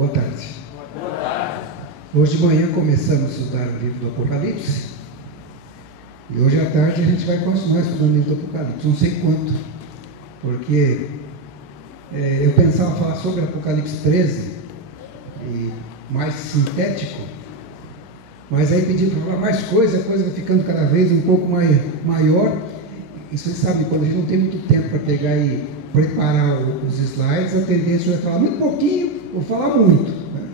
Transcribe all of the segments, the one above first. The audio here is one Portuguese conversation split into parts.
Boa tarde. Boa tarde. Hoje de manhã começamos a estudar o livro do Apocalipse. E hoje à tarde a gente vai continuar estudando o livro do Apocalipse. Não sei quanto, porque eu pensava falar sobre Apocalipse 13, e mais sintético, mas aí pedi para falar mais coisa, a coisa vai ficando cada vez um pouco maior. E vocês sabem, quando a gente não tem muito tempo para pegar e preparar os slides, a tendência é falar muito pouquinho ou falar muito, né?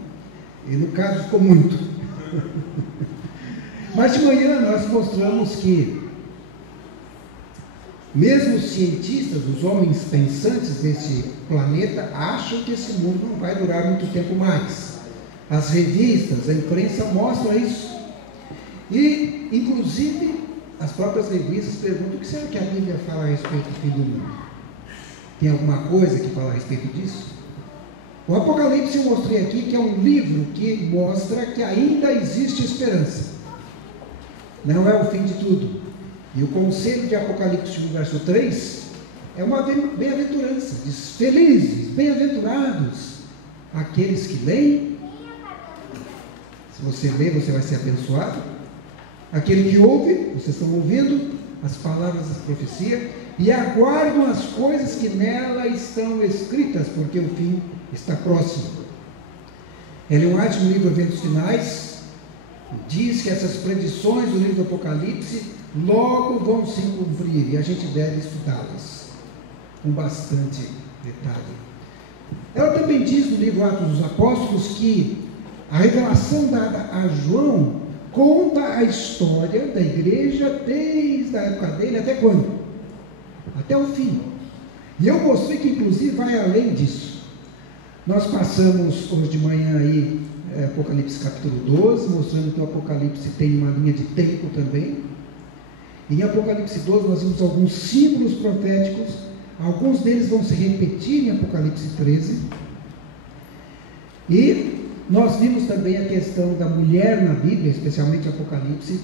E no caso ficou muito. Mas de manhã nós mostramos que mesmo os cientistas, os homens pensantes desse planeta, acham que esse mundo não vai durar muito tempo mais. As revistas, a imprensa mostra isso. E, inclusive, as próprias revistas perguntam: o que será que a Bíblia fala a respeito do fim do mundo? Tem alguma coisa que fala a respeito disso? O Apocalipse eu mostrei aqui que é um livro que mostra que ainda existe esperança. Não é o fim de tudo. E o conselho de Apocalipse, no verso 3, é uma bem-aventurança. Diz: felizes, bem-aventurados aqueles que leem. Se você ler, você vai ser abençoado. Aquele que ouve, vocês estão ouvindo as palavras da profecia, e aguardam as coisas que nela estão escritas, porque o fim está próximo. Ellen White, no livro Eventos Finais, diz que essas predições do livro do Apocalipse logo vão se cumprir, e a gente deve estudá-las com bastante detalhe. Ela também diz no livro Atos dos Apóstolos que a revelação dada a João conta a história da igreja desde a época dele até quando? Até o fim. E eu mostrei que inclusive vai além disso. Nós passamos hoje de manhã aí Apocalipse capítulo 12, mostrando que o Apocalipse tem uma linha de tempo também. Em Apocalipse 12 nós vimos alguns símbolos proféticos, alguns deles vão se repetir em Apocalipse 13. E nós vimos também a questão da mulher na Bíblia, especialmente Apocalipse.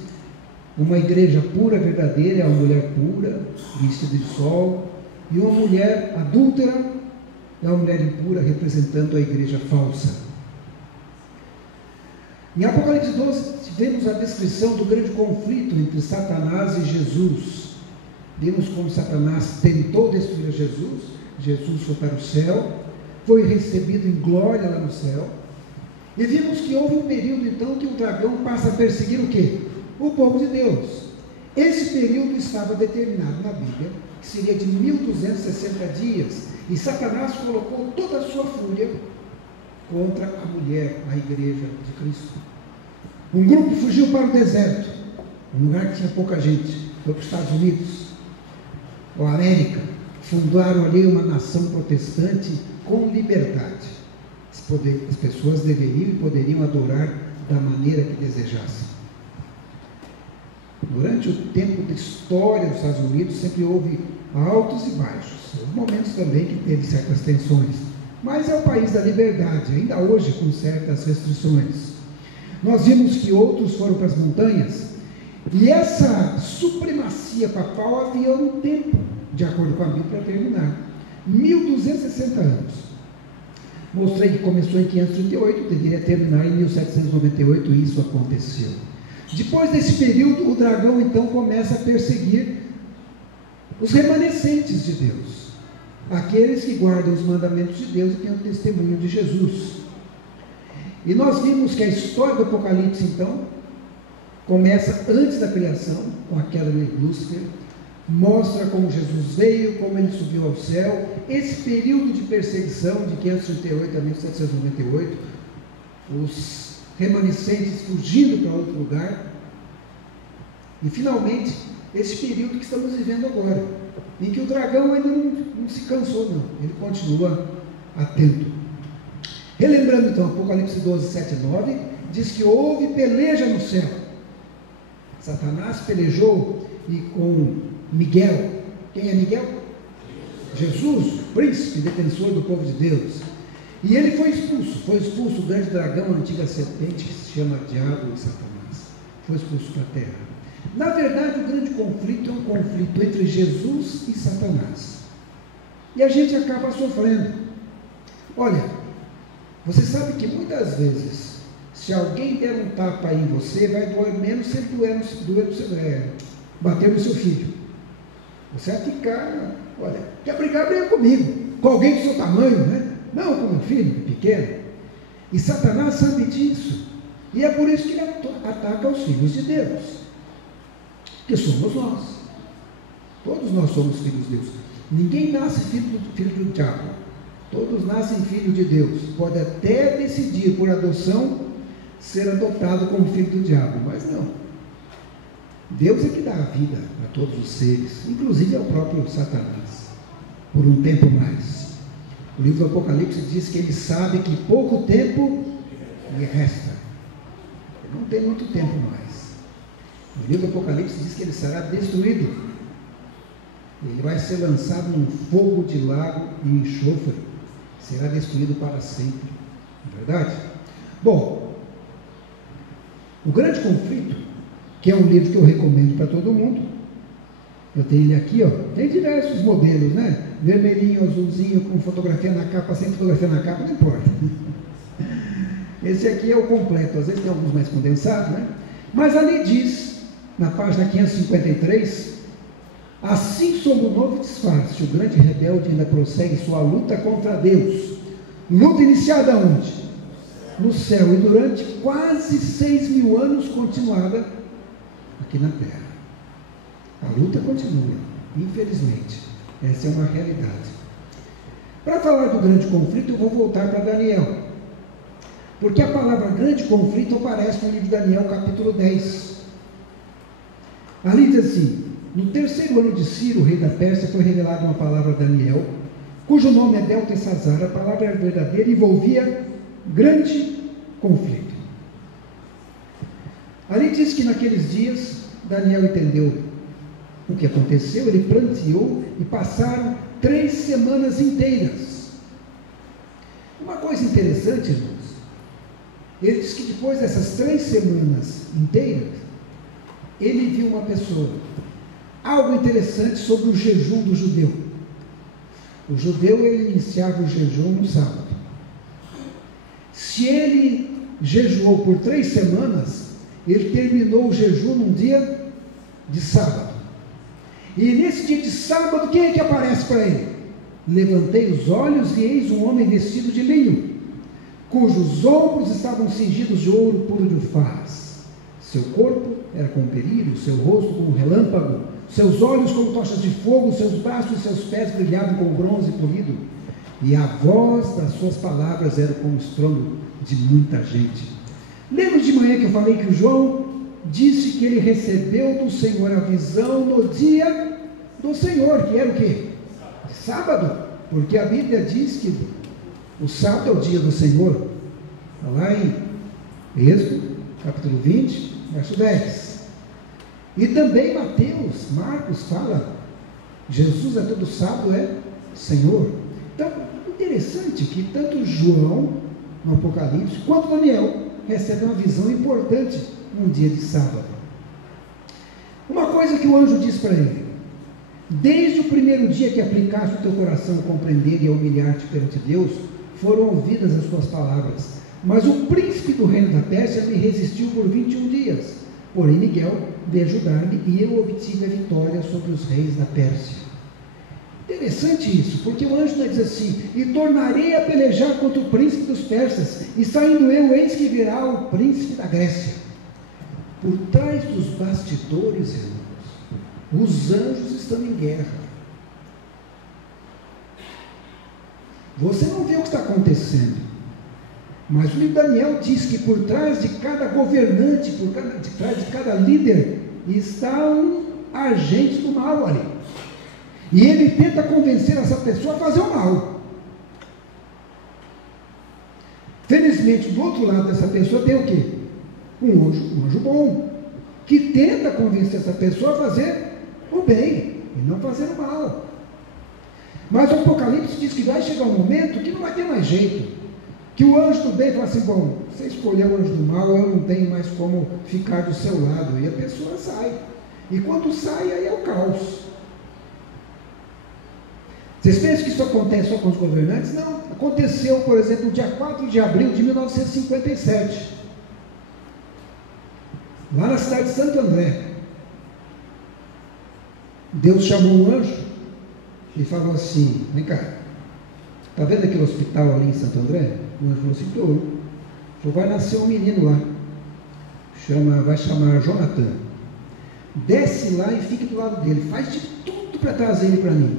Uma igreja pura, verdadeira, é uma mulher pura, vestida de sol, e uma mulher adúltera é uma mulher impura, representando a igreja falsa. Em Apocalipse 12, tivemos a descrição do grande conflito entre Satanás e Jesus. Vimos como Satanás tentou destruir Jesus, Jesus foi para o céu, foi recebido em glória lá no céu, e vimos que houve um período então que o dragão passa a perseguir o quê? O povo de Deus. Esse período estava determinado na Bíblia, que seria de 1260 dias, e Satanás colocou toda a sua fúria contra a mulher, a igreja de Cristo. Um grupo fugiu para o deserto, um lugar que tinha pouca gente, foi para os Estados Unidos, ou América, fundaram ali uma nação protestante com liberdade. As pessoas deveriam e poderiam adorar da maneira que desejassem. Durante o tempo da história dos Estados Unidos sempre houve altos e baixos, houve momentos também que teve certas tensões, mas é o país da liberdade, ainda hoje com certas restrições. Nós vimos que outros foram para as montanhas, e essa supremacia papal havia um tempo, de acordo com a Bíblia, para terminar, 1260 anos. Mostrei que começou em 538, deveria terminar em 1798, e isso aconteceu. Depois desse período, o dragão então começa a perseguir os remanescentes de Deus, aqueles que guardam os mandamentos de Deus e têm o testemunho de Jesus. E nós vimos que a história do Apocalipse então começa antes da criação, com a queda de Lúcifer, mostra como Jesus veio, como ele subiu ao céu, esse período de perseguição de 538 a 1798, os remanescentes fugindo para outro lugar, e finalmente esse período que estamos vivendo agora, em que o dragão ainda não se cansou não, ele continua atento. Relembrando então, Apocalipse 12, 7 e 9, diz que houve peleja no céu. Satanás pelejou e com Miguel. Quem é Miguel? Jesus, príncipe, defensor do povo de Deus. E ele foi expulso o grande dragão, a antiga serpente, que se chama Diabo e Satanás. Foi expulso para a terra. Na verdade, o grande conflito é um conflito entre Jesus e Satanás. E a gente acaba sofrendo. Olha, Você sabe que muitas vezes, se alguém der um tapa em você, vai doer menos se ele bater no seu filho. Você vai ficar, olha, quer brigar, briga comigo, com alguém do seu tamanho, né? Não com meu filho, pequeno. E Satanás sabe disso. E é por isso que ele ataca os filhos de Deus. Que somos nós. Todos nós somos filhos de Deus. Ninguém nasce filho do diabo. Todos nascem filhos de Deus. Pode até decidir por adoção ser adotado como filho do diabo, mas não. Deus é que dá a vida a todos os seres, inclusive ao próprio Satanás, por um tempo mais. O livro do Apocalipse diz que ele sabe que pouco tempo lhe resta. Ele não tem muito tempo mais. O livro do Apocalipse diz que ele será destruído. Ele vai ser lançado num fogo de lago e enxofre. Será destruído para sempre. Não é verdade? Bom, o Grande Conflito, que é um livro que eu recomendo para todo mundo. Eu tenho ele aqui, ó. Tem diversos modelos, né? Vermelhinho, azulzinho, com fotografia na capa, sem fotografia na capa, não importa. Esse aqui é o completo, às vezes tem alguns mais condensados, né? Mas ali diz, na página 553, assim sob o novo disfarce, o grande rebelde ainda prossegue sua luta contra Deus. Luta iniciada onde? No céu, e durante quase 6.000 anos continuada aqui na terra. A luta continua, infelizmente. Essa é uma realidade. Para falar do grande conflito, eu vou voltar para Daniel. Porque a palavra grande conflito aparece no livro de Daniel, capítulo 10. Ali diz assim: no terceiro ano de Ciro, rei da Pérsia, foi revelada uma palavra a Daniel, cujo nome é Beltesazar. A palavra era verdadeira e envolvia grande conflito. Ali diz que naqueles dias, Daniel entendeu o que aconteceu, ele pranteou e passaram 3 semanas inteiras. Uma coisa interessante, irmãos, ele diz que depois dessas 3 semanas inteiras, ele viu uma pessoa. Algo interessante sobre o jejum do judeu. O judeu, ele iniciava o jejum no sábado. Se ele jejuou por 3 semanas, ele terminou o jejum num dia de sábado. E nesse dia de sábado, quem é que aparece para ele? Levantei os olhos e eis um homem vestido de linho, cujos ombros estavam cingidos de ouro puro de ufaz. Seu corpo era como berilho, seu rosto como relâmpago, seus olhos como tochas de fogo, seus braços e seus pés brilhavam com bronze polido, e a voz das suas palavras era como o estrondo de muita gente. Lembra de manhã que eu falei que o João disse que ele recebeu do Senhor a visão no dia do Senhor, que era o quê? Sábado, porque a Bíblia diz que o sábado é o dia do Senhor. Está lá em Êxodo, capítulo 20, verso 10. E também Marcos fala, Jesus é todo sábado, é Senhor. Então, interessante que tanto João, no Apocalipse, quanto Daniel, recebem uma visão importante num dia de sábado. Uma coisa que o anjo diz para ele: desde o primeiro dia que aplicaste o teu coração a compreender e a humilhar-te perante Deus, foram ouvidas as tuas palavras, mas o príncipe do reino da Pérsia me resistiu por 21 dias, porém Miguel veio ajudar-me e eu obtive a vitória sobre os reis da Pérsia. Interessante isso, porque o anjo diz assim: e tornarei a pelejar contra o príncipe dos persas, e saindo eu, eis que virá o príncipe da Grécia. Por trás dos bastidores, irmãos, os anjos estão em guerra. Você não vê o que está acontecendo, mas o livro de Daniel diz que por trás de cada governante, por trás de cada líder, está um agente do mal ali. E ele tenta convencer essa pessoa a fazer o mal. Felizmente, do outro lado dessa pessoa tem o quê? Um anjo bom, que tenta convencer essa pessoa a fazer o bem e não fazer o mal. Mas o Apocalipse diz que vai chegar um momento que não vai ter mais jeito, que o anjo do bem fala assim: bom, você escolheu o anjo do mal, eu não tenho mais como ficar do seu lado, e a pessoa sai, e quando sai, aí é o caos. Vocês pensam que isso acontece só com os governantes? Não. Aconteceu, por exemplo, no dia 4 de abril de 1957, lá na cidade de Santo André. Deus chamou um anjo e falou assim: vem cá, está vendo aquele hospital ali em Santo André? O anjo falou assim: estou. Vai nascer um menino lá, vai chamar Jonathan. Desce lá e fique do lado dele, faz de tudo para trazer ele para mim.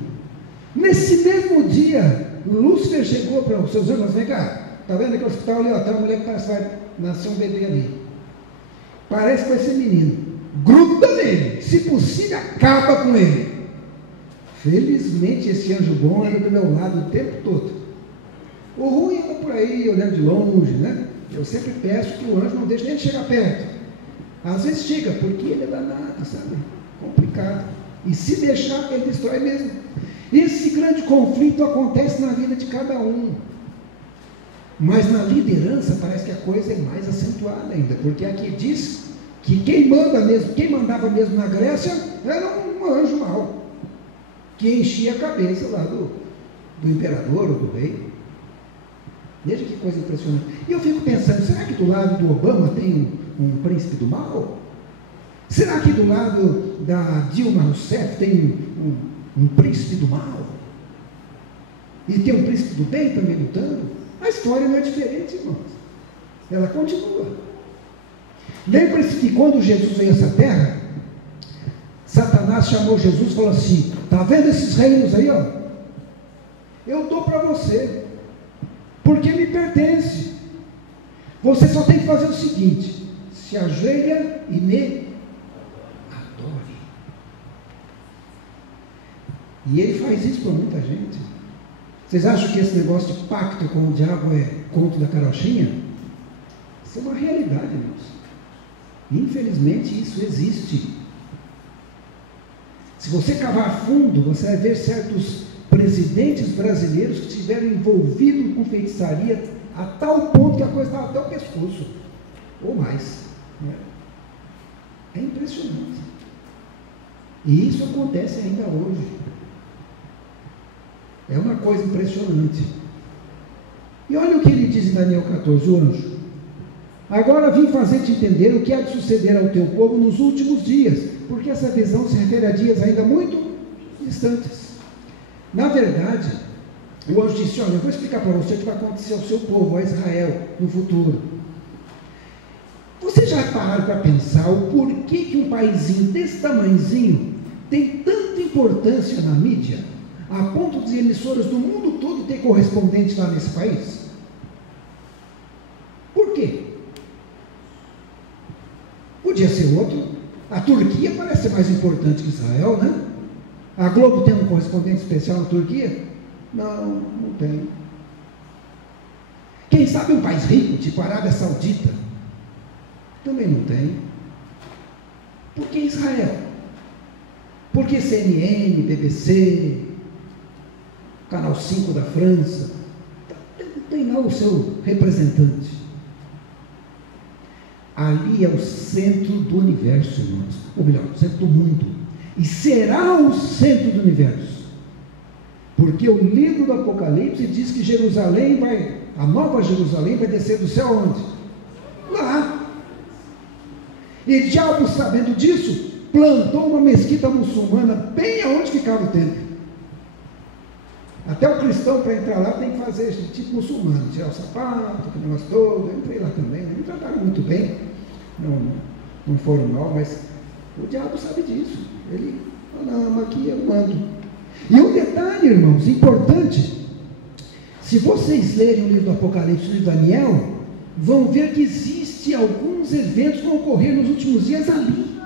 Nesse mesmo dia, Lúcifer chegou para os seus irmãos: vem cá, está vendo aquele hospital ali? Tem uma mulher que vai nascer um bebê ali, parece que vai ser menino, gruda nele, se possível acaba com ele. Felizmente esse anjo bom anda do meu lado o tempo todo. O ruim anda por aí olhando de longe, né? Eu sempre peço que o anjo não deixe nem chegar perto. Às vezes chega, porque ele é danado, sabe? Complicado. E se deixar, ele destrói mesmo. Esse grande conflito acontece na vida de cada um. Mas na liderança parece que a coisa é mais acentuada ainda, porque aqui diz que quem mandava mesmo na Grécia era um anjo mau, que enchia a cabeça lá do imperador ou do rei. Veja que coisa impressionante. E eu fico pensando, será que do lado do Obama tem um príncipe do mal? Será que do lado da Dilma Rousseff tem um príncipe do mal? E tem um príncipe do bem também lutando? A história não é diferente, irmãos. Ela continua. Lembre-se que quando Jesus veio a essa terra, Satanás chamou Jesus e falou assim: está vendo esses reinos aí, ó? Eu dou para você, porque me pertence. Você só tem que fazer o seguinte: se ajoelha e me adore. E ele faz isso para muita gente. Vocês acham que esse negócio de pacto com o diabo é conto da carochinha? Isso é uma realidade, irmãos. Infelizmente isso existe. Se você cavar fundo, você vai ver certos presidentes brasileiros que estiveram envolvidos com feitiçaria a tal ponto que a coisa estava até o pescoço, ou mais, né? É impressionante. E isso acontece ainda hoje. É uma coisa impressionante. E olha o que ele diz em Daniel 14, o anjo: agora vim fazer-te entender o que há de suceder ao teu povo nos últimos dias, porque essa visão se refere a dias ainda muito distantes. Na verdade, o anjo disse: olha, eu vou explicar para você o que vai acontecer ao seu povo, a Israel, no futuro. Vocês já pararam para pensar o porquê que um paísinho desse tamanhozinho tem tanta importância na mídia, a ponto de emissoras do mundo todo ter correspondentes lá nesse país? Por quê? Podia ser outro. A Turquia parece ser mais importante que Israel, né? A Globo tem um correspondente especial na Turquia? Não, não tem. Quem sabe um país rico, tipo a Arábia Saudita? Também não tem. Por que Israel? Por que CNN, BBC, Canal 5 da França? Tem lá o seu representante. Ali é o centro do universo, irmãos. Ou melhor, o centro do mundo. E será o centro do universo. Porque o livro do Apocalipse diz que a nova Jerusalém vai descer do céu onde? Lá. E diabo, sabendo disso, plantou uma mesquita muçulmana bem aonde ficava o templo. Até o cristão, para entrar lá, tem que fazer esse tipo muçulmano, tirar o sapato, aquele negócio todo. Eu entrei lá também, né? Me trataram muito bem, não foram mal, mas o diabo sabe disso. Ele fala: não, aqui eu mando. E um detalhe, irmãos, importante: se vocês lerem o livro do Apocalipse e de Daniel, vão ver que existem alguns eventos que vão ocorrer nos últimos dias ali.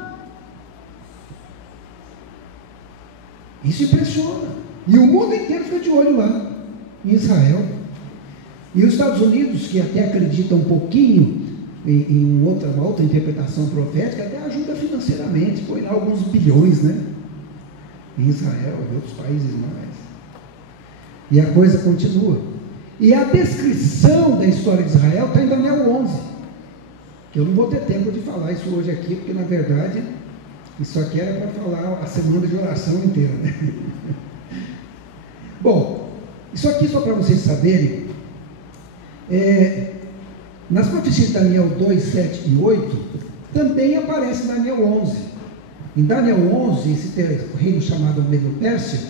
Isso impressiona. E o mundo inteiro fica de olho lá, em Israel. E os Estados Unidos, que até acreditam um pouquinho em uma outra interpretação profética, até ajuda financeiramente, põe lá alguns bilhões, né? Em Israel e outros países mais. E a coisa continua. E a descrição da história de Israel está em Daniel 11, que eu não vou ter tempo de falar isso hoje aqui, porque na verdade isso aqui era para falar a semana de oração inteira, né? Bom, isso aqui só para vocês saberem, nas profecias de Daniel 2, 7 e 8, também aparece em Daniel 11. Em Daniel 11, esse reino chamado Medo-Pérsia,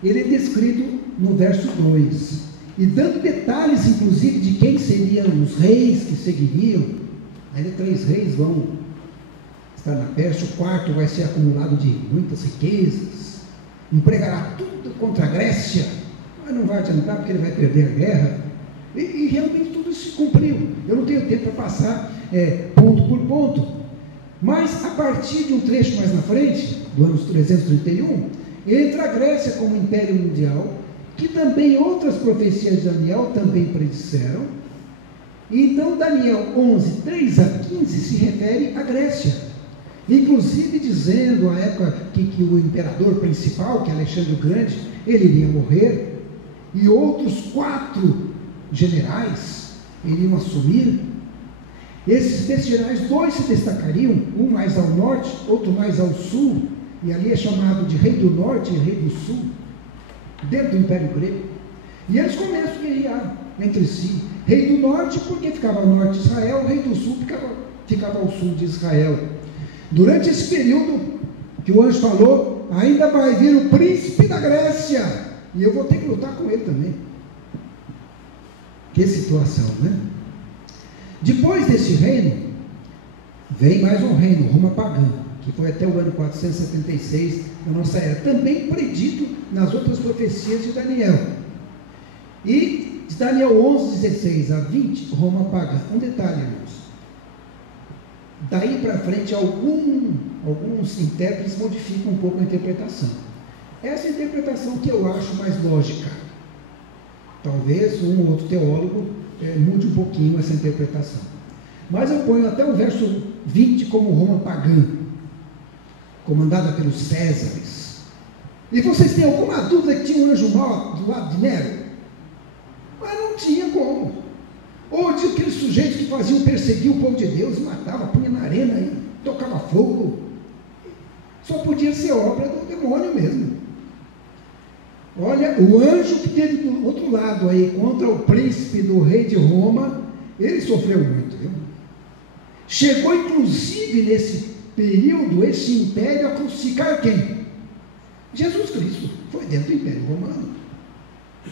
ele é descrito no verso 2, e dando detalhes, inclusive, de quem seriam os reis que seguiriam. Ainda 3 reis vão estar na Pérsia, o 4º vai ser acumulado de muitas riquezas, empregará tudo contra a Grécia, mas não vai adiantar porque ele vai perder a guerra, e realmente tudo isso se cumpriu. Eu não tenho tempo para passar ponto por ponto, mas a partir de um trecho mais na frente, do ano 331, entra a Grécia como império mundial, que também outras profecias de Daniel também predisseram. E então Daniel 11, 3 a 15 se refere à Grécia, inclusive dizendo a época que o imperador principal, que é Alexandre o Grande, ele iria morrer, e outros 4 generais iriam assumir. Desses generais, 2 se destacariam, um mais ao norte, outro mais ao sul, e ali é chamado de rei do norte e rei do sul, dentro do Império Grego. E eles começam a guerrear entre si. Rei do norte, porque ficava ao norte de Israel, rei do sul, ficava ao sul de Israel. Durante esse período que o anjo falou, ainda vai vir o príncipe da Grécia, e eu vou ter que lutar com ele também. Que situação, né? Depois desse reino, vem mais um reino, Roma pagã, que foi até o ano 476 da nossa era, também predito nas outras profecias de Daniel. E de Daniel 11, 16 a 20, Roma pagã. Um detalhe, irmãos. Daí para frente, alguns intérpretes modificam um pouco a interpretação. Essa interpretação que eu acho mais lógica. Talvez um ou outro teólogo mude um pouquinho essa interpretação. Mas eu ponho até o verso 20 como Roma pagã, comandada pelos Césares. E vocês têm alguma dúvida que tinha um anjo mau do lado de Nero? Mas não tinha como. Ou de aqueles sujeitos que faziam perseguir o povo de Deus, matava, punha na arena e tocava fogo. Só podia ser obra do demônio mesmo. Olha, o anjo que teve do outro lado aí, contra o príncipe do rei de Roma, ele sofreu muito, viu? Chegou inclusive nesse período, esse império, a crucificar quem? Jesus Cristo. Foi dentro do Império Romano.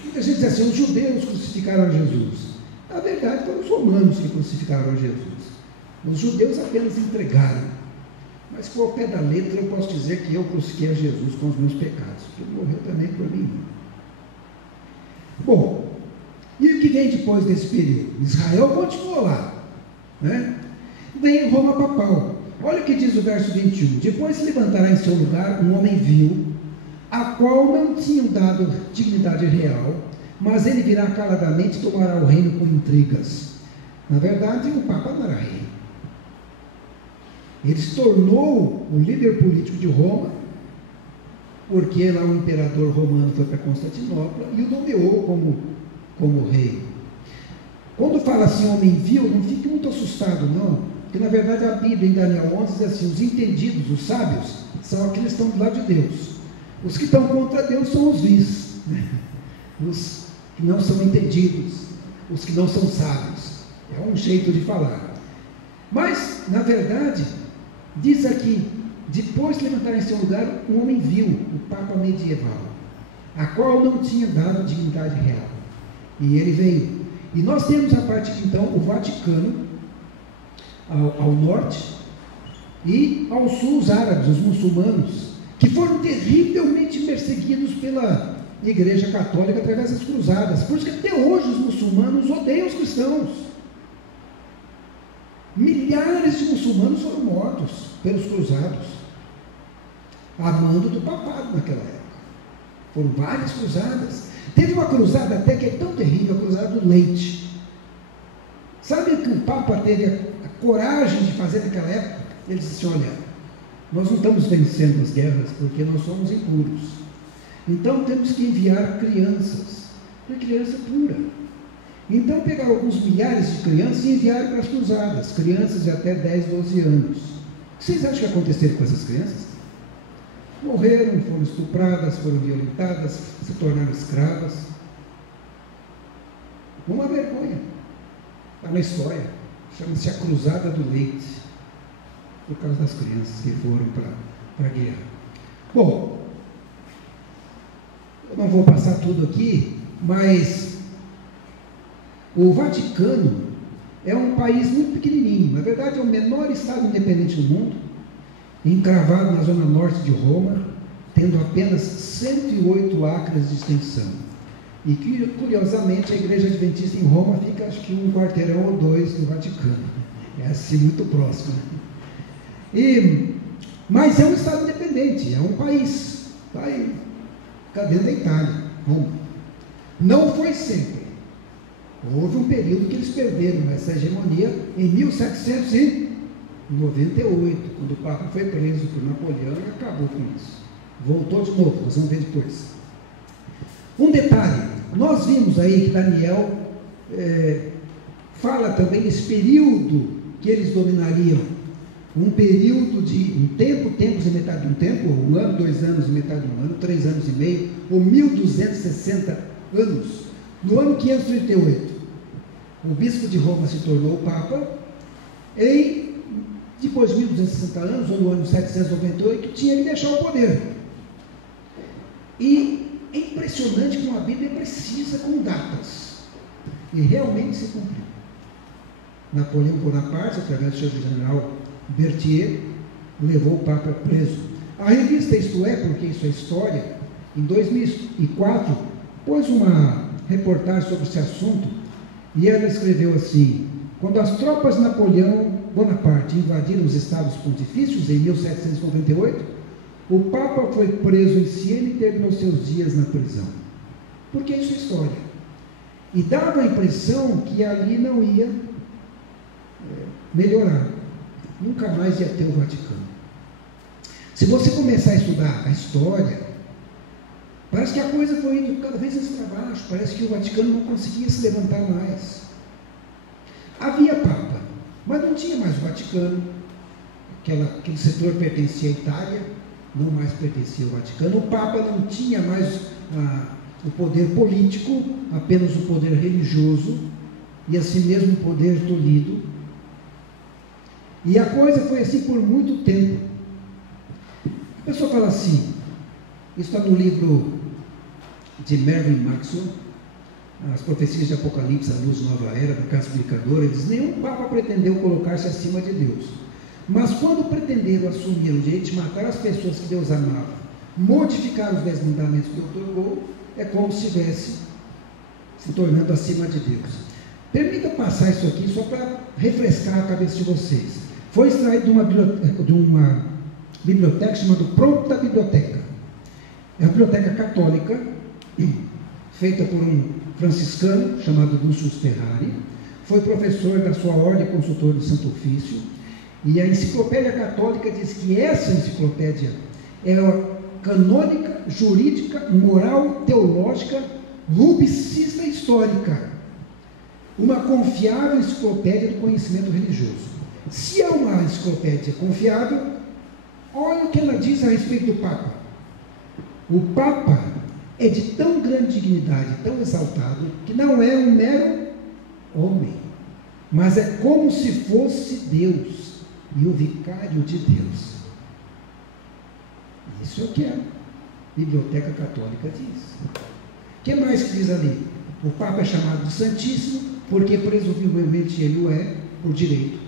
Muita gente diz assim, os judeus crucificaram Jesus. Na verdade, foram os romanos que crucificaram Jesus. Os judeus apenas entregaram. Mas com o pé da letra eu posso dizer que eu crucifiquei a Jesus com os meus pecados. Ele morreu também por mim. Bom, e o que vem depois desse período? Israel continuou lá, né? Vem Roma papal. Olha o que diz o verso 21. Depois se levantará em seu lugar um homem vil, a qual não tinham dado dignidade real, mas ele virá caladamente e tomará o reino com intrigas. Na verdade, o Papa não era rei. Ele se tornou o líder político de Roma, porque lá o imperador romano foi para Constantinopla e o nomeou como rei. Quando fala assim, homem vil, não fique muito assustado, não. Porque na verdade a Bíblia em Daniel 11 diz assim, os entendidos, os sábios, são aqueles que estão do lado de Deus. Os que estão contra Deus são os vis, né? Os que não são entendidos, os que não são sábios. É um jeito de falar. Mas, na verdade, diz aqui, depois de levantar em seu lugar um homem vil, o Papa medieval, a qual não tinha dado dignidade real. E ele veio. E nós temos a partir de então o Vaticano, ao norte, e ao sul os árabes, os muçulmanos, que foram terrivelmente perseguidos pela Igreja Católica através das cruzadas. Por isso que até hoje os muçulmanos odeiam os cristãos. Milhares de muçulmanos foram mortos pelos cruzados, a mando do papado naquela época. Foram várias cruzadas. Teve uma cruzada até que é tão terrível, a cruzada do leite. Sabe o que o Papa teve a coragem de fazer naquela época? Ele disse, olha, nós não estamos vencendo as guerras porque nós somos impuros. Então temos que enviar crianças, uma criança pura. Então pegaram alguns milhares de crianças e enviaram para as cruzadas, crianças de até 10, 12 anos. O que vocês acham que aconteceram com essas crianças? Morreram, foram estupradas, foram violentadas, se tornaram escravas. Uma vergonha. Está na história. Chama-se a Cruzada do Leite. Por causa das crianças que foram para a guerra. Bom, eu não vou passar tudo aqui, mas o Vaticano é um país muito pequenininho. Na verdade, é o menor estado independente do mundo, encravado na zona norte de Roma, tendo apenas 108 acres de extensão. E que, curiosamente, a Igreja Adventista em Roma fica, acho que, um quarteirão ou dois do Vaticano. É assim, muito próximo. Mas é um estado independente, é um país. Fica dentro da Itália, Roma. Não foi sempre. Houve um período que eles perderam essa hegemonia em 1798, quando o Papa foi preso por Napoleão e acabou com isso. Voltou de novo, nós vamos ver depois. Um detalhe, nós vimos aí que Daniel fala também desse período que eles dominariam, um período de tempos e metade de um tempo, ou 1 ano, 2 anos e metade de um ano, 3 anos e meio, ou 1260 anos. No ano 538, o bispo de Roma se tornou Papa, e depois de 1260 anos, ou no ano 798, tinha que deixar o poder. E é impressionante como a Bíblia precisa com datas, e realmente se cumpriu. Napoleão Bonaparte, através do seu general Berthier, levou o Papa preso. A revista Isto É, porque isso é história, em 2004, pôs uma reportagem sobre esse assunto, e ela escreveu assim: quando as tropas de Napoleão Bonaparte invadiram os estados pontifícios em 1798, o Papa foi preso em Siena e terminou seus dias na prisão. Porque isso é história. E dava a impressão que ali não ia melhorar. Nunca mais ia ter o Vaticano. Se você começar a estudar a história, parece que a coisa foi indo cada vez mais para baixo. Parece que o Vaticano não conseguia se levantar mais. Havia Papa, mas não tinha mais o Vaticano. Aquele setor pertencia à Itália, não mais pertencia ao Vaticano. O Papa não tinha mais o poder político, apenas o poder religioso, e assim mesmo o poder tolhido. E a coisa foi assim por muito tempo. A pessoa fala assim, isso está no livro de Mervyn Maxwell, As Profecias de Apocalipse, a Luz Nova Era, do Casa Explicadora. Ele diz: nenhum Papa pretendeu colocar-se acima de Deus, mas quando pretenderam assumir o direito de matar as pessoas que Deus amava, modificar os 10 mandamentos que Deus otorgou, é como se estivesse se tornando acima de Deus. Permita passar isso aqui só para refrescar a cabeça de vocês. Foi extraído de uma biblioteca chamada Prompta Biblioteca. É uma biblioteca católica, feita por um franciscano chamado Lucius Ferrari. Foi professor da sua ordem, consultor do Santo Ofício. E a Enciclopédia Católica diz que essa enciclopédia é canônica, jurídica, moral, teológica, rubicista e histórica. Uma confiável enciclopédia do conhecimento religioso. Se é uma enciclopédia confiável, olha o que ela diz a respeito do Papa. O Papa é de tão grande dignidade, tão exaltado, que não é um mero homem, mas é como se fosse Deus e o vicário de Deus. Isso é o que a Biblioteca Católica diz. O que mais que diz ali? O Papa é chamado de Santíssimo, porque presumivelmente ele o é, por direito.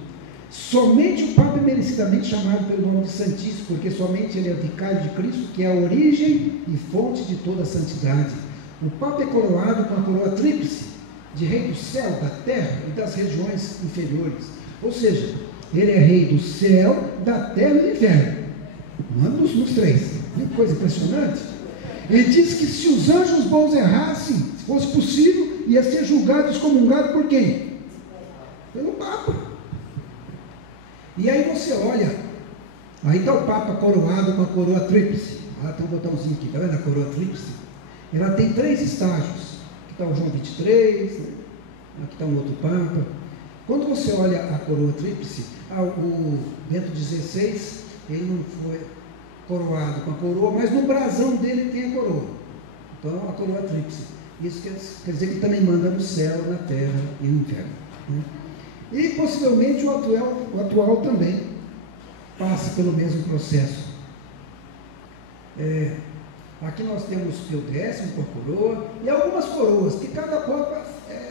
Somente o Papa é merecidamente chamado pelo nome de Santíssimo, porque somente ele é o vicário de Cristo, que é a origem e fonte de toda a santidade. O Papa é coroado com a coroa tríplice, de rei do céu, da terra e das regiões inferiores. Ou seja, ele é rei do céu, da terra e do inferno. Não nos três. Que coisa impressionante. Ele diz que se os anjos bons errassem, se fosse possível, ia ser julgado e excomungado por quem? Pelo Papa. E aí você olha, aí está o Papa coroado com a coroa tríplice. Ah, tem um botãozinho aqui, está vendo a coroa tríplice? Ela tem 3 estágios. Aqui está o João 23, né? Aqui está um outro Papa. Quando você olha a coroa tríplice, o Bento XVI, ele não foi, coroado com a coroa, mas no brasão dele tem a coroa. Então, a coroa tríplice. Isso quer dizer que ele também manda no céu, na terra e no inferno, né? E possivelmente o atual também passa pelo mesmo processo. Aqui nós temos Pio X com a coroa e algumas coroas, que cada papa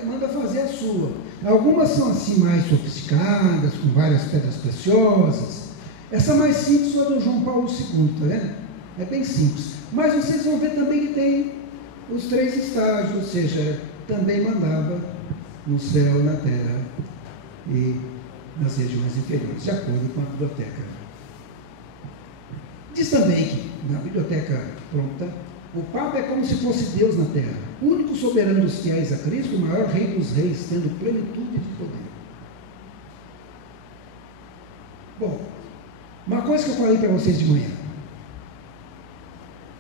manda fazer a sua. Algumas são assim mais sofisticadas, com várias pedras preciosas. Essa mais simples foi do João Paulo II, tá vendo? É bem simples. Mas vocês vão ver também que tem os 3 estágios, ou seja, também mandava no céu, na terra e nas regiões inferiores, de acordo com a biblioteca. Diz também que na biblioteca pronta, o Papa é como se fosse Deus na terra, o único soberano dos fiéis a Cristo, o maior rei dos reis, tendo plenitude de poder. Bom, uma coisa que eu falei para vocês de manhã,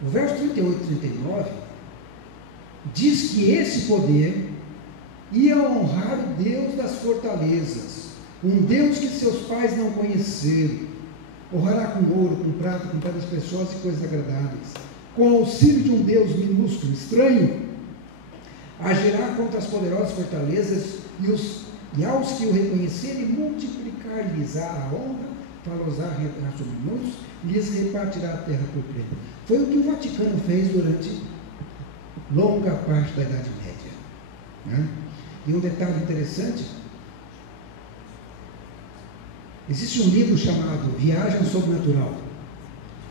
o verso 38 e 39 diz que esse poder ia honrar o Deus das fortalezas, um Deus que seus pais não conheceram. Honrará com ouro, com prata, com pedras preciosas e coisas agradáveis. Com o auxílio de um Deus minúsculo, estranho, agirá contra as poderosas fortalezas e aos que o reconhecerem, multiplicar-lhes a honra, falosar sobre muitos, lhes repartirá a terra por prêmio. Foi o que o Vaticano fez durante longa parte da Idade Média, né? E um detalhe interessante, existe um livro chamado Viagem ao Sobrenatural,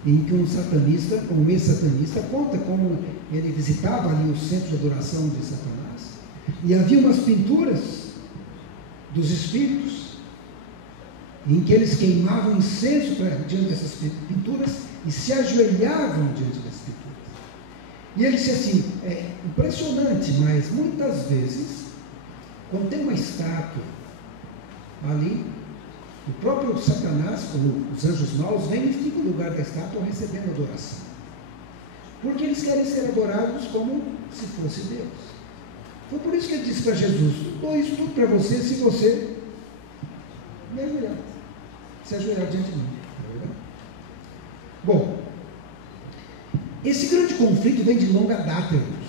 em que um satanista, um ex-satanista, conta como ele visitava ali o centro de adoração de Satanás, e havia umas pinturas dos espíritos, em que eles queimavam incenso diante dessas pinturas e se ajoelhavam diante dessas pinturas. E ele disse assim, é impressionante, mas muitas vezes, quando tem uma estátua ali, o próprio Satanás, os anjos maus, vêm e ficam no lugar da estátua recebendo adoração. Porque eles querem ser adorados como se fosse Deus. Foi por isso que ele disse para Jesus, dou isso tudo para você se você me ajoelhar. Se ajoelhar diante de mim. Bom, esse grande conflito vem de longa data, irmãos.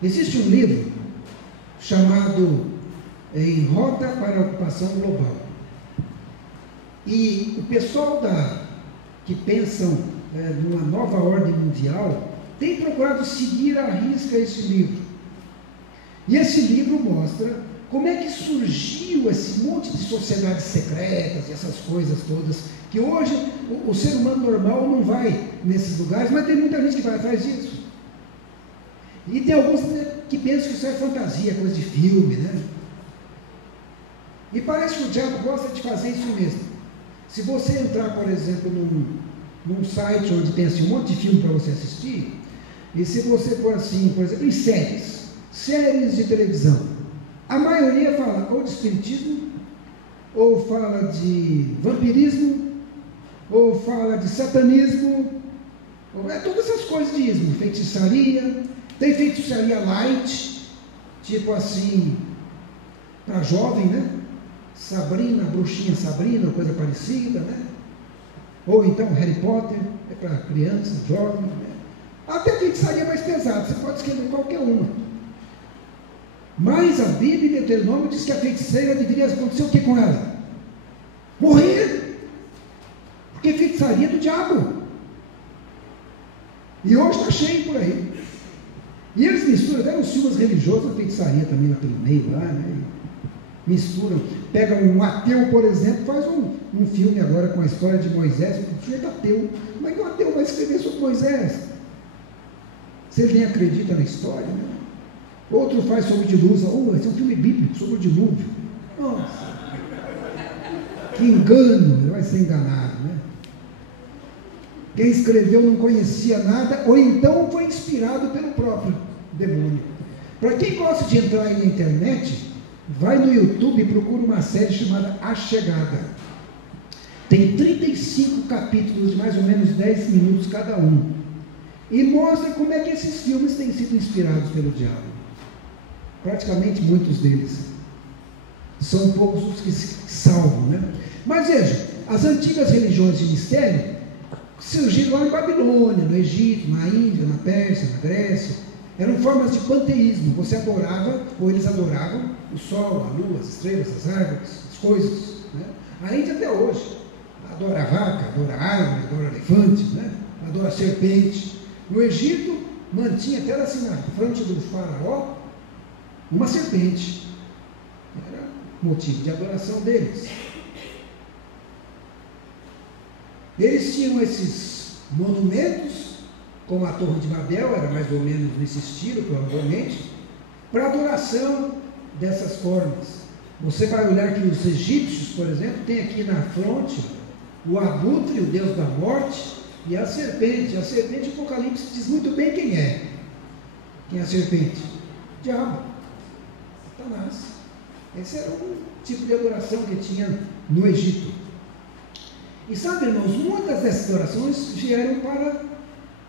Existe um livro chamado Em Rota para a Ocupação Global. E o pessoal que pensam numa nova ordem mundial tem procurado seguir à risca esse livro. E esse livro mostra como é que surgiu esse monte de sociedades secretas e essas coisas todas, que hoje o ser humano normal não vai nesses lugares, mas tem muita gente que vai atrás disso. E tem alguns que pensam que isso é fantasia, coisa de filme, né? E parece que o diabo gosta de fazer isso mesmo. Se você entrar, por exemplo, num site onde tem assim, um monte de filme para você assistir, e se você for assim, por exemplo, em séries de televisão, a maioria fala ou de espiritismo, ou fala de vampirismo, ou fala de satanismo, todas essas coisas de ismo, feitiçaria, tem feitiçaria light, tipo assim, para jovem, né? Sabrina, bruxinha Sabrina, coisa parecida, né? Ou então Harry Potter, é para criança, jovem, né? Até feitiçaria mais pesada, você pode escrever qualquer uma. Mas a Bíblia em Deuteronômio diz que a feiticeira deveria acontecer o que com ela? Morrer! Porque feitiçaria é do diabo. E hoje está cheio por aí. E eles misturam, deram os filmes religiosos, a feitiçaria também lá pelo meio, lá, né? Misturam. Pega um ateu, por exemplo, faz um filme agora com a história de Moisés, um sujeito ateu. Como é que um ateu vai escrever sobre Moisés? Vocês nem acreditam na história, né? Outro faz sobre o dilúvio. Esse é um filme bíblico sobre o dilúvio. Nossa! Que engano! Ele vai ser enganado, né? Quem escreveu não conhecia nada, ou então foi inspirado pelo próprio demônio. Para quem gosta de entrar aí na internet, vai no YouTube e procura uma série chamada A Chegada. Tem 35 capítulos de mais ou menos 10 minutos cada um. E mostra como é que esses filmes têm sido inspirados pelo diabo. Praticamente muitos deles. São poucos os que se salvam, né? Mas veja, as antigas religiões de mistério surgiram lá em Babilônia, no Egito, na Índia, na Pérsia, na Grécia. Eram formas de panteísmo. Você adorava, ou eles adoravam, o sol, a lua, as estrelas, as árvores, as coisas. Né? A Índia até hoje adora a vaca, adora a árvore, adora elefante, né? Adora a serpente. No Egito, mantinha até assim na frente do faraó uma serpente. Era motivo de adoração deles. Eles tinham esses monumentos, como a Torre de Babel, era mais ou menos nesse estilo, provavelmente, para adoração dessas formas. Você vai olhar que os egípcios, por exemplo, tem aqui na fronte o abutre, o deus da morte, e a serpente. A serpente, o Apocalipse diz muito bem quem é. Quem é a serpente? O diabo, Satanás. Esse era um tipo de adoração que tinha no Egito. E sabe, irmãos, muitas dessas adorações vieram para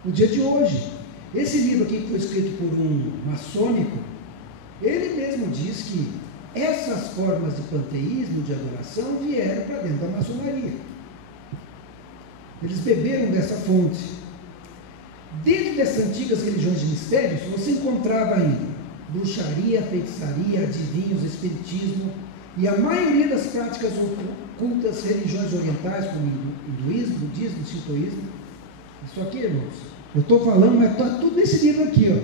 o dia de hoje. Esse livro aqui, que foi escrito por um maçônico, ele mesmo diz que essas formas de panteísmo, de adoração, vieram para dentro da maçonaria. Eles beberam dessa fonte. Dentro dessas antigas religiões de mistérios, você encontrava ainda bruxaria, feitiçaria, adivinhos, espiritismo, e a maioria das práticas ocultas, religiões orientais, como hinduísmo, budismo, sintoísmo. Isso aqui, irmãos, eu estou falando, mas está tudo nesse livro aqui, ó,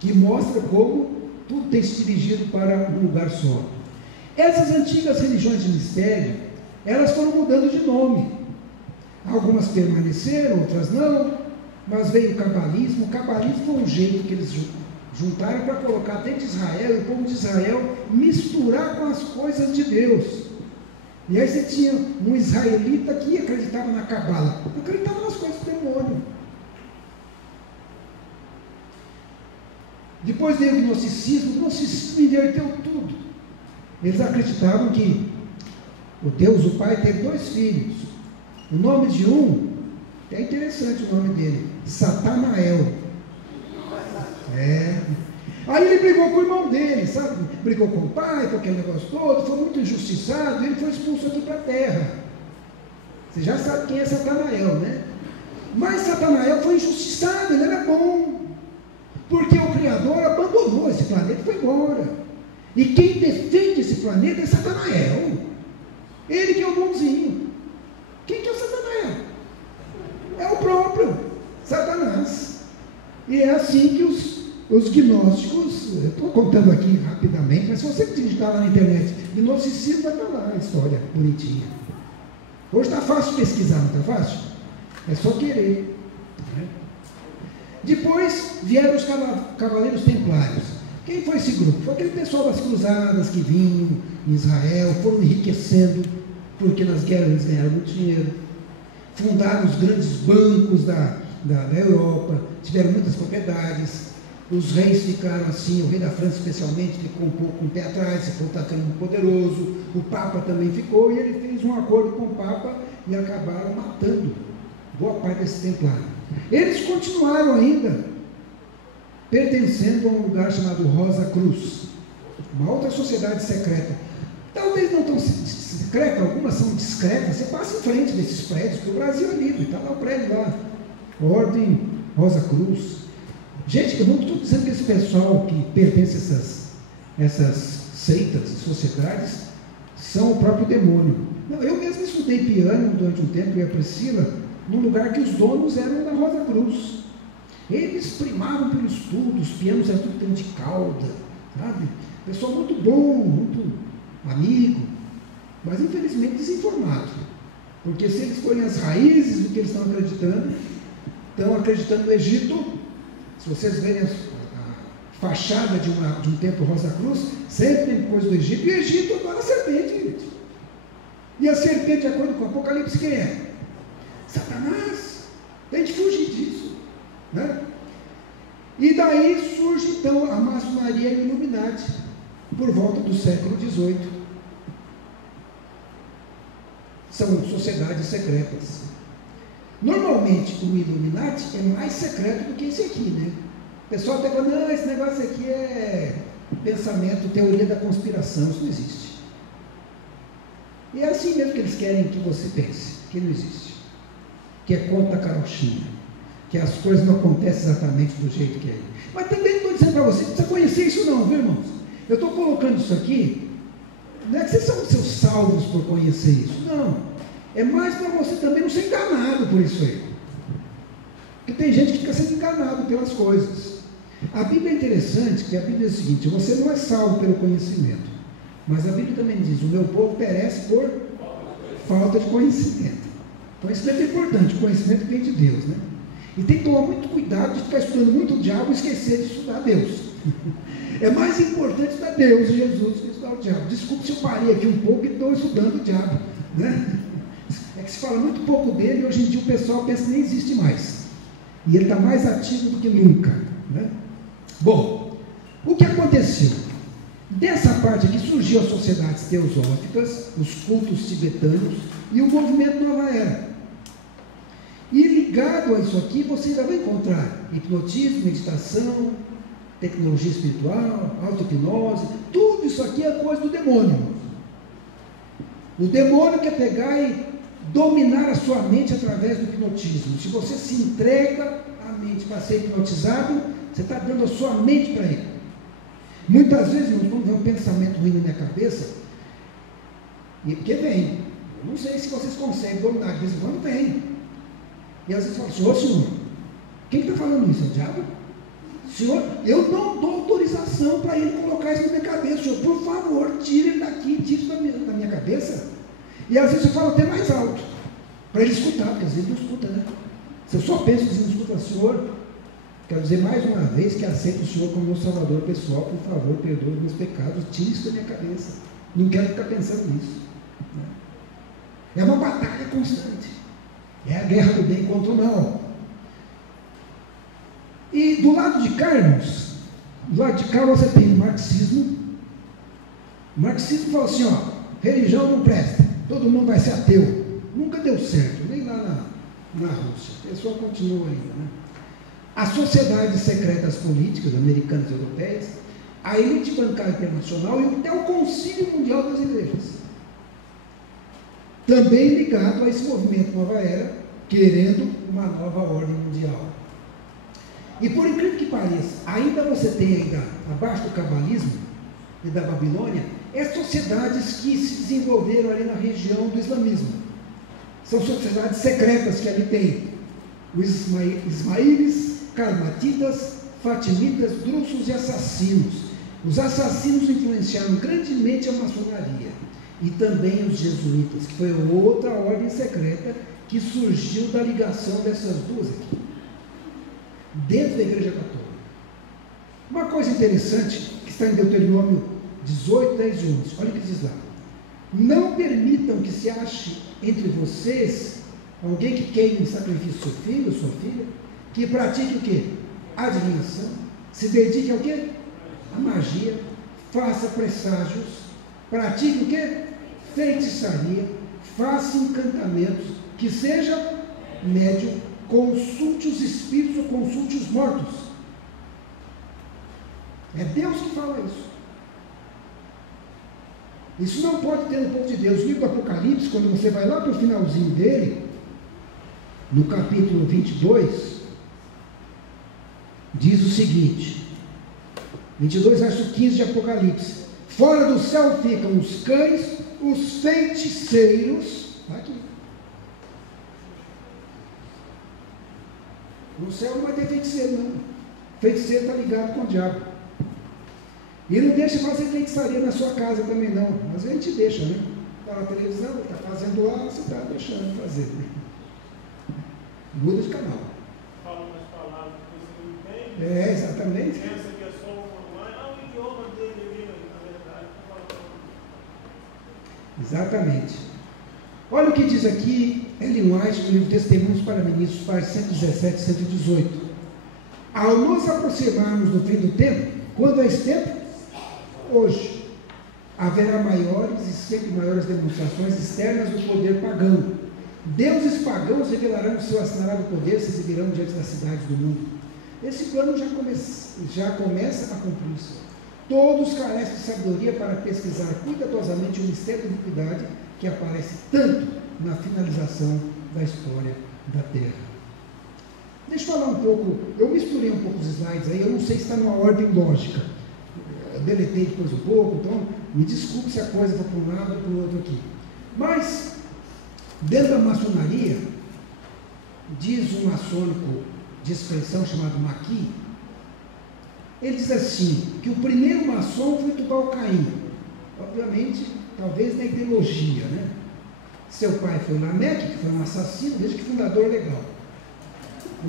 que mostra como tudo tem se dirigido para um lugar só. Essas antigas religiões de mistério, elas foram mudando de nome. Algumas permaneceram, outras não, mas veio o cabalismo. O cabalismo foi um jeito que eles juntaram para colocar dentro de Israel, e o povo de Israel misturar com as coisas de Deus. E aí você tinha um israelita que acreditava na cabala, acreditava nas coisas do demônio. Depois veio o gnosticismo inverteu tudo. Eles acreditavam que o Deus, o Pai, teve 2 filhos. O nome de um, é interessante o nome dele, Satanael. Aí ele brigou com o irmão dele, sabe? Brigou com o pai, com aquele negócio todo, foi muito injustiçado, e ele foi expulso aqui para a terra. Você já sabe quem é Satanael, né? Mas Satanael foi injustiçado, ele era bom, porque o Criador abandonou esse planeta e foi embora. E quem defende esse planeta é Satanael. Ele que é o bonzinho. Quem que é o Satanael? É o próprio Satanás. E é assim que os gnósticos, eu estou contando aqui rapidamente, mas se você digitar lá na internet, gnosticismo, vai estar lá a história bonitinha. Hoje está fácil pesquisar, não está fácil? É só querer. Né? Depois vieram os cavaleiros templários. Quem foi esse grupo? Foi aquele pessoal das cruzadas que vinham em Israel, foram enriquecendo, porque nas guerras eles ganharam muito dinheiro. Fundaram os grandes bancos da Europa, tiveram muitas propriedades. Os reis ficaram assim, o rei da França especialmente ficou um pouco com o pé atrás, ficou atacando poderoso, o Papa também ficou, e ele fez um acordo com o Papa e acabaram matando boa parte desse templário. Eles continuaram ainda pertencendo a um lugar chamado Rosa Cruz, uma outra sociedade secreta, talvez não tão secreta, algumas são discretas. Você passa em frente desses prédios, porque o Brasil é livre, está lá o prédio lá, Ordem Rosa Cruz. Gente, eu não estou dizendo que esse pessoal que pertence a essas seitas, sociedades, são o próprio demônio. Não, eu mesmo estudei piano durante um tempo, eu e a Priscila, num lugar que os donos eram da Rosa Cruz. Eles primavam pelo estudo, os pianos eram tudo de cauda, sabe? Pessoal muito bom, muito amigo, mas infelizmente desinformado. Porque se eles forem as raízes do que eles estão acreditando no Egito. Se vocês verem a fachada de um templo Rosa Cruz, sempre tem coisa do Egito, e o Egito adora a serpente, gente. E a serpente, de acordo com o Apocalipse, quem é? Satanás. Tem que fugir disso. Né? E daí surge então a maçonaria e o Illuminati, por volta do século XVIII. São sociedades secretas. Normalmente o Illuminati é mais secreto do que esse aqui, né? O pessoal até fala, não, esse negócio aqui é pensamento, teoria da conspiração, isso não existe. E é assim mesmo que eles querem que você pense, que não existe, que é conta carochinha, que as coisas não acontecem exatamente do jeito que é. Mas também não estou dizendo para você que precisa conhecer isso não, viu, irmãos? Eu estou colocando isso aqui, não é que vocês são seus salvos por conhecer isso, não. É mais para você também não ser enganado por isso aí. Porque tem gente que fica sendo enganado pelas coisas. A Bíblia é interessante, que a Bíblia diz o seguinte: você não é salvo pelo conhecimento, mas a Bíblia também diz: o meu povo perece por falta de conhecimento. Conhecimento é importante, o conhecimento vem de Deus, né? E tem que tomar muito cuidado de ficar estudando muito o diabo e esquecer de estudar Deus. É mais importante estudar Deus e Jesus que estudar o diabo. Desculpe se eu parei aqui um pouco e estou estudando o diabo, né? É que se fala muito pouco dele e hoje em dia o pessoal pensa que nem existe mais. E ele está mais ativo do que nunca, né? Bom, o que aconteceu? Dessa parte aqui surgiu as sociedades teosóficas, os cultos tibetanos e o movimento Nova Era. E ligado a isso aqui, você ainda vai encontrar hipnotismo, meditação, tecnologia espiritual, auto-hipnose, tudo isso aqui é coisa do demônio. O demônio quer pegar e dominar a sua mente através do hipnotismo. Se você se entrega à mente para ser hipnotizado, você está dando a sua mente para ele. Muitas vezes, irmãos, quando vem um pensamento ruim na minha cabeça, e porque vem, eu não sei se vocês conseguem dominar, de vez em quando vem. E às vezes fala: senhor, quem está falando isso? É o diabo? Senhor, eu não dou autorização para ele colocar isso na minha cabeça. Senhor, por favor, tire ele daqui, tire isso da minha cabeça. E às vezes eu falo até mais alto, para ele escutar, porque às vezes não escuta, né? Se eu só penso que não escuta: Senhor, quero dizer mais uma vez que aceito o Senhor como meu salvador pessoal, por favor, perdoe os meus pecados, tire isso da minha cabeça. Não quero ficar pensando nisso. É uma batalha constante. É a guerra do bem contra o mal. E do lado de cá, irmãos, do lado de cá você tem o marxismo. O marxismo fala assim: ó, religião não presta, todo mundo vai ser ateu. Nunca deu certo, nem lá na Rússia. O pessoal continua ainda, né? As sociedades secretas políticas, americanas e europeias, a elite bancária internacional e até o Concílio Mundial das Igrejas. Também ligado a esse movimento Nova Era, querendo uma nova ordem mundial. E por incrível que pareça, ainda você tem ainda, abaixo do cabalismo e da Babilônia, sociedades que se desenvolveram ali na região do islamismo. São sociedades secretas que ali tem os ismaílis, carmatitas, fatimitas, drussos e assassinos. Os assassinos influenciaram grandemente a maçonaria e também os jesuítas, que foi outra ordem secreta que surgiu da ligação dessas duas aqui, dentro da Igreja Católica. Uma coisa interessante, que está em Deuteronômio 18, 10 e 11, olha o que diz lá: não permitam que se ache entre vocês alguém que queime em sacrifício seu filho ou sua filha, que pratique o quê? Adivinhação, se dedique ao quê? A magia, faça presságios, pratique o quê? Feitiçaria, faça encantamentos, que seja médium, consulte os espíritos ou consulte os mortos. É Deus que fala isso. Isso não pode ter no povo de Deus. O livro do Apocalipse, quando você vai lá para o finalzinho dele, no capítulo 22, diz o seguinte, 22, verso 15 de Apocalipse: fora do céu ficam os cães, os feiticeiros, aqui. No céu não vai ter feiticeiro, não. Feiticeiro está ligado com o diabo. E não deixa fazer feitiçaria na sua casa também, não. Às vezes a gente deixa, né? Está na televisão, está fazendo lá, você está deixando fazer. Né? Muda de canal. Fala umas palavras que você não entende. Exatamente. Pensa que é só uma online. O idioma dele ali, na verdade, exatamente. Olha o que diz aqui Ellen White no livro Testemunhos para Ministros, páginas 117 e 118. Ao nos aproximarmos do fim do tempo, quando é esse tempo? Hoje. Haverá maiores e sempre maiores demonstrações externas do poder pagão. Deuses pagãos revelarão o seu assinalado poder, se exibirão diante das cidades do mundo. Esse plano já começa a cumprir-se. Todos carecem de sabedoria para pesquisar cuidadosamente o mistério da iniquidade que aparece tanto na finalização da história da Terra. Deixa eu falar um pouco, eu misturei um pouco os slides aí, eu não sei se está numa ordem lógica. Eu deletei depois um pouco, então me desculpe se a coisa vai para um lado ou para o outro aqui. Mas, dentro da maçonaria, diz um maçônico de expressão chamado Maqui, ele diz assim, que o primeiro maçom foi Tubal-Caim. Obviamente, talvez na ideologia, né? Seu pai foi Lameque, que foi um assassino, desde que fundador legal.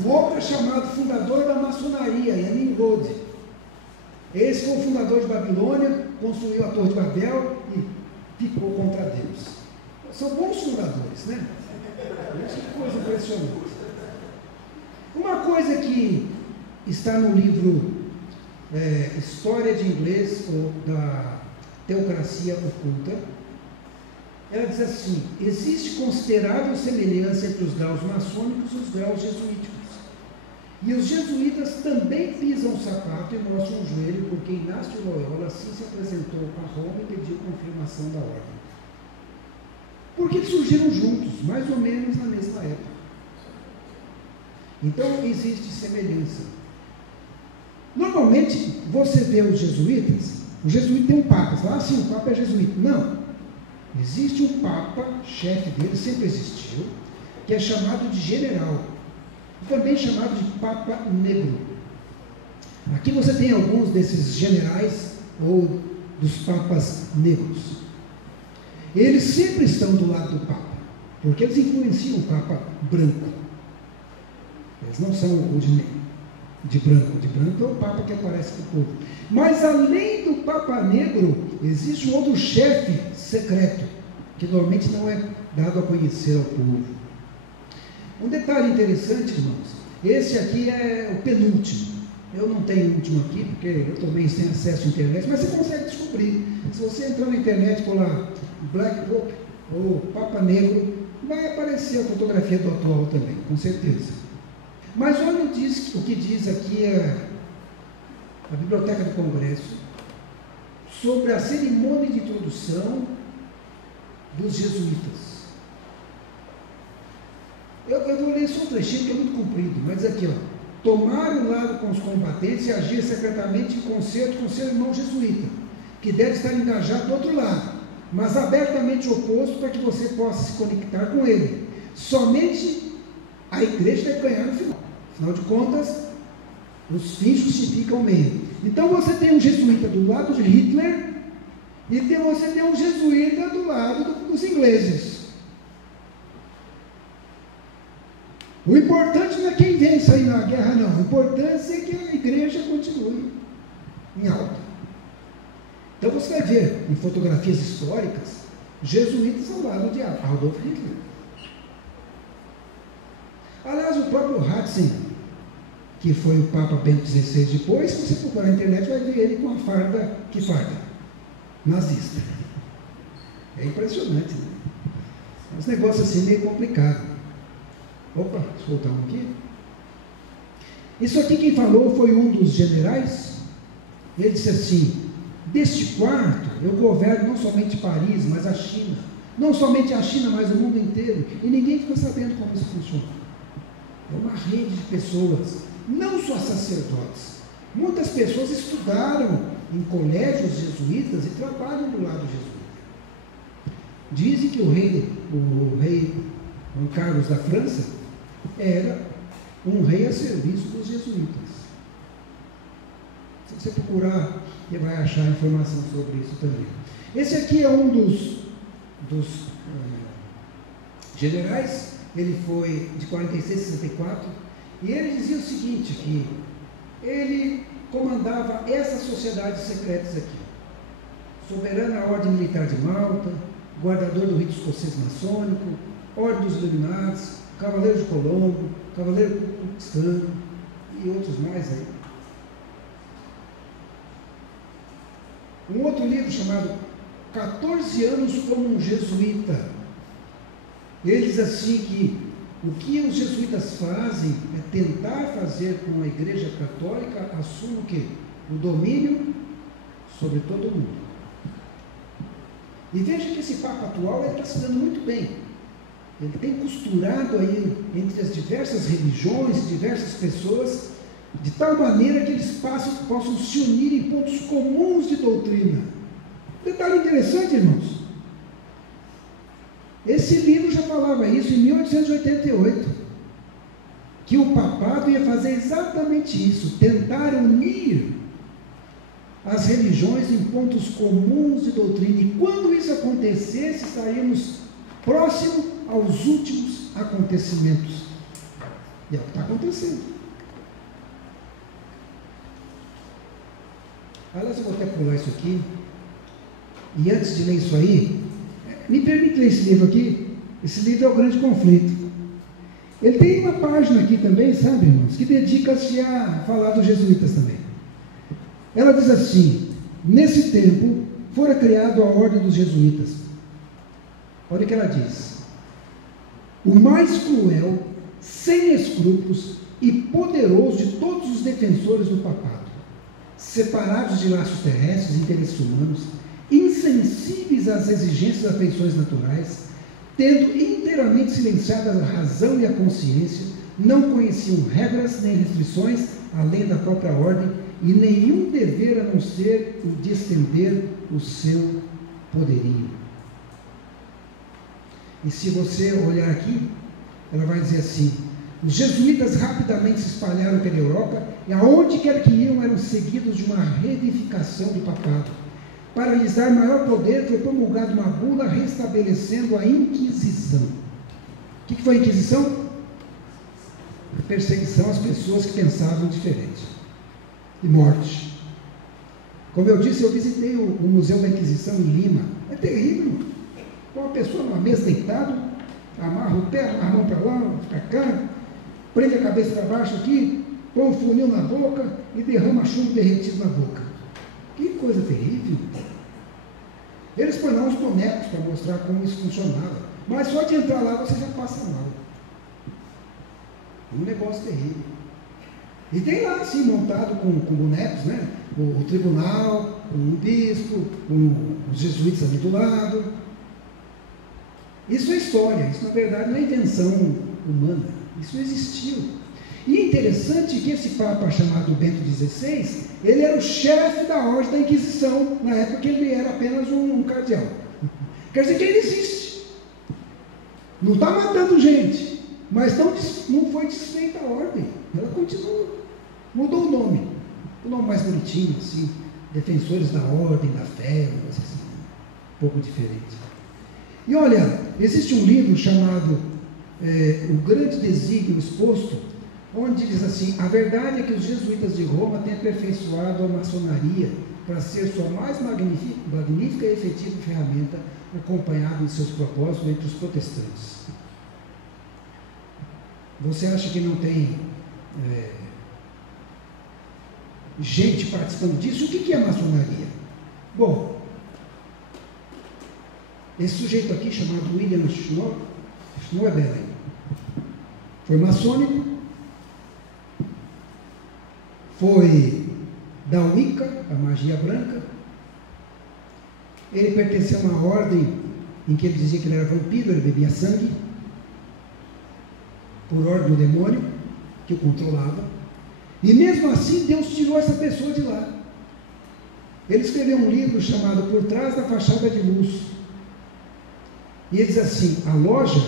O outro é chamado fundador da maçonaria, é Nimrod. Esse foi o fundador de Babilônia, construiu a Torre de Babel e ficou contra Deus. São bons fundadores, né? Isso é coisa impressionante. Uma coisa que está no livro História de Inglês, ou da Teocracia Oculta, ela diz assim: existe considerável semelhança entre os graus maçônicos e os graus jesuíticos. E os jesuítas também pisam o sapato e mostram o joelho, porque Inácio de Loyola assim se apresentou a Roma e pediu confirmação da ordem. Porque eles surgiram juntos, mais ou menos na mesma época. Então existe semelhança. Normalmente você vê os jesuítas, o jesuíta tem um papa, você fala assim, o papa é jesuíta. Não. Existe um papa, chefe dele, sempre existiu, que é chamado de general, também chamado de Papa Negro. Aqui você tem alguns desses generais ou dos papas negros. Eles sempre estão do lado do Papa, porque eles influenciam o Papa branco. Eles não são o de branco. De branco é o Papa que aparece para o povo. Mas além do Papa Negro, existe um outro chefe secreto, que normalmente não é dado a conhecer ao povo. Um detalhe interessante, irmãos, esse aqui é o penúltimo. Eu não tenho o último aqui, porque eu também sem acesso à internet, mas você consegue descobrir. Se você entrar na internet por lá, Black Pope ou Papa Negro, vai aparecer a fotografia do atual também, com certeza. Mas olha o que diz aqui a Biblioteca do Congresso sobre a cerimônia de introdução dos jesuítas. Eu vou ler só um trechinho que é muito comprido, mas aqui, ó. Tomar o lado com os combatentes e agir secretamente em concerto com seu irmão jesuíta, que deve estar engajado do outro lado, mas abertamente oposto para que você possa se conectar com ele. Somente a igreja deve ganhar no final. Afinal de contas, os fins justificam o meio. Então você tem um jesuíta do lado de Hitler e você tem um jesuíta do lado dos ingleses. O importante não é quem vence aí na guerra, não. O importante é que a igreja continue em alta. Então você vai ver em fotografias históricas jesuítas ao lado de Adolf Hitler. Aliás, o próprio Ratzinger, que foi o Papa Bento XVI depois, se você procurar na internet, vai ver ele com a farda, que farda? Nazista. É impressionante, né? É um negócio assim meio complicado. Opa, deixa eu voltar um aqui. Isso aqui quem falou foi um dos generais. Ele disse assim: deste quarto eu governo não somente Paris, mas a China. Não somente a China, mas o mundo inteiro. E ninguém fica sabendo como isso funciona. É uma rede de pessoas, não só sacerdotes. Muitas pessoas estudaram em colégios jesuítas e trabalham do lado jesuíta. Dizem que o rei Juan Carlos da França era um rei a serviço dos jesuítas. Se você procurar, você vai achar informação sobre isso também. Esse aqui é um dos generais. Ele foi de 46 a 64, e ele dizia o seguinte, que ele comandava essas sociedades secretas aqui: Soberana Ordem Militar de Malta, Guardador do Rito Escocês Maçônico, Ordem dos Iluminados, Cavaleiro de Colombo, Cavaleiro Cristão e outros mais aí. Um outro livro chamado 14 anos como um jesuíta. Ele diz assim que o que os jesuítas fazem é tentar fazer com a Igreja Católica assuma o quê? O domínio sobre todo mundo. E veja que esse Papa atual está se dando muito bem. Ele tem costurado aí entre as diversas religiões, diversas pessoas, de tal maneira que eles possam se unir em pontos comuns de doutrina. Detalhe interessante, irmãos. Esse livro já falava isso em 1888, que o papado ia fazer exatamente isso, tentar unir as religiões em pontos comuns de doutrina. E quando isso acontecesse, estaríamos próximo aos últimos acontecimentos. E é o que está acontecendo. Aliás, eu vou até pular isso aqui. E antes de ler isso aí, me permite ler esse livro aqui. Esse livro é o Grande Conflito. Ele tem uma página aqui também, sabe, irmãos, que dedica-se a falar dos jesuítas também. Ela diz assim: nesse tempo fora criado a ordem dos jesuítas. Olha o que ela diz: o mais cruel, sem escrúpulos e poderoso de todos os defensores do papado, separados de laços terrestres e interesses humanos, insensíveis às exigências das afeições naturais, tendo inteiramente silenciadas a razão e a consciência, não conheciam regras nem restrições além da própria ordem, e nenhum dever a não ser o de estender o seu poderio. E se você olhar aqui, ela vai dizer assim: os jesuítas rapidamente se espalharam pela Europa, e aonde quer que iam eram seguidos de uma reedificação do papado. Para lhes dar maior poder, foi promulgada uma bula restabelecendo a Inquisição. O que foi a Inquisição? Perseguição às pessoas que pensavam diferente. E morte. Como eu disse, eu visitei o Museu da Inquisição em Lima. É terrível. Uma pessoa numa mesa deitado, amarra o pé, a mão para lá, para cá, prende a cabeça para baixo aqui, põe um funil na boca e derrama chumbo derretido na boca. Que coisa terrível. Eles põem lá uns bonecos para mostrar como isso funcionava. Mas só de entrar lá você já passa mal. Um negócio terrível. E tem lá, assim, montado com bonecos, né? O tribunal, um bispo, os jesuítas ali do lado. Isso é história, isso na verdade não é invenção humana. Isso existiu. E é interessante que esse Papa chamado Bento XVI, ele era o chefe da ordem da Inquisição, na época que ele era apenas um cardeal. Quer dizer que ele existe. Não está matando gente, mas não foi desfeita a ordem. Ela continua. Mudou o nome mais bonitinho, assim, Defensores da Ordem, da Fé, assim, um pouco diferente. E olha, existe um livro chamado O Grande Desígnio Exposto, onde diz assim: a verdade é que os jesuítas de Roma têm aperfeiçoado a maçonaria para ser sua mais magnífica e efetiva ferramenta, acompanhada em seus propósitos entre os protestantes. Você acha que não tem gente participando disso? O que é maçonaria? Bom, esse sujeito aqui, chamado William Schnoebelen, foi maçônico, foi da Wicca, a magia branca. Ele pertencia a uma ordem em que ele dizia que ele era vampiro, ele bebia sangue, por ordem do demônio, que o controlava. E mesmo assim, Deus tirou essa pessoa de lá. Ele escreveu um livro chamado Por Trás da Fachada de Luz. E ele diz assim: a loja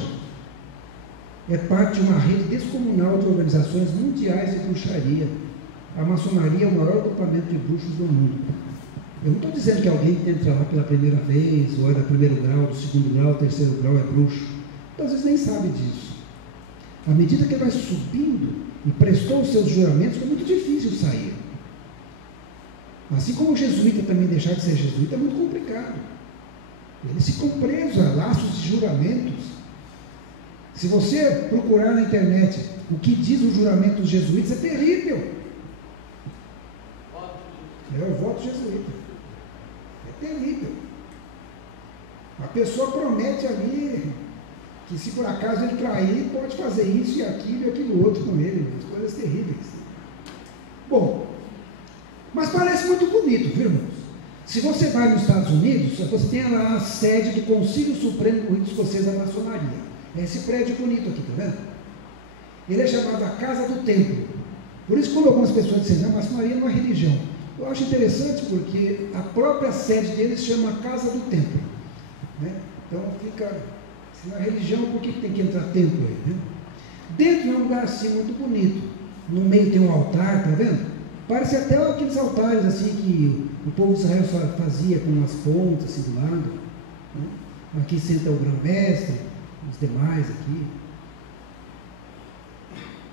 é parte de uma rede descomunal de organizações mundiais de bruxaria. A maçonaria é o maior agrupamento de bruxos do mundo. Eu não estou dizendo que alguém que entra lá pela primeira vez, ou é do primeiro grau, do segundo grau, do terceiro grau, é bruxo. Então, às vezes nem sabe disso. À medida que ele vai subindo e prestou os seus juramentos, foi muito difícil sair. Assim como o jesuíta também deixar de ser jesuíta é muito complicado. Eles ficam presos a laços de juramentos. Se você procurar na internet o que diz o juramento dos jesuítas, é terrível. É o voto jesuíta. É terrível. A pessoa promete ali que se por acaso ele trair, pode fazer isso e aquilo outro com ele. Coisas terríveis. Bom, mas parece muito bonito, viu, irmãos? Se você vai nos Estados Unidos, você tem lá a sede do Conselho Supremo do Rito Escocês da Maçonaria. É esse prédio bonito aqui, tá vendo? Ele é chamado a Casa do Templo. Por isso, quando algumas pessoas dizem, a maçonaria é uma religião, eu acho interessante porque a própria sede deles chama Casa do Templo. Né? Então fica, se na religião, por que tem que entrar templo aí? Né? Dentro é um lugar assim muito bonito. No meio tem um altar, tá vendo? Parece até aqueles altares assim que o povo de Israel fazia com umas pontas assim do lado. Né? Aqui senta o grão-mestre, os demais aqui.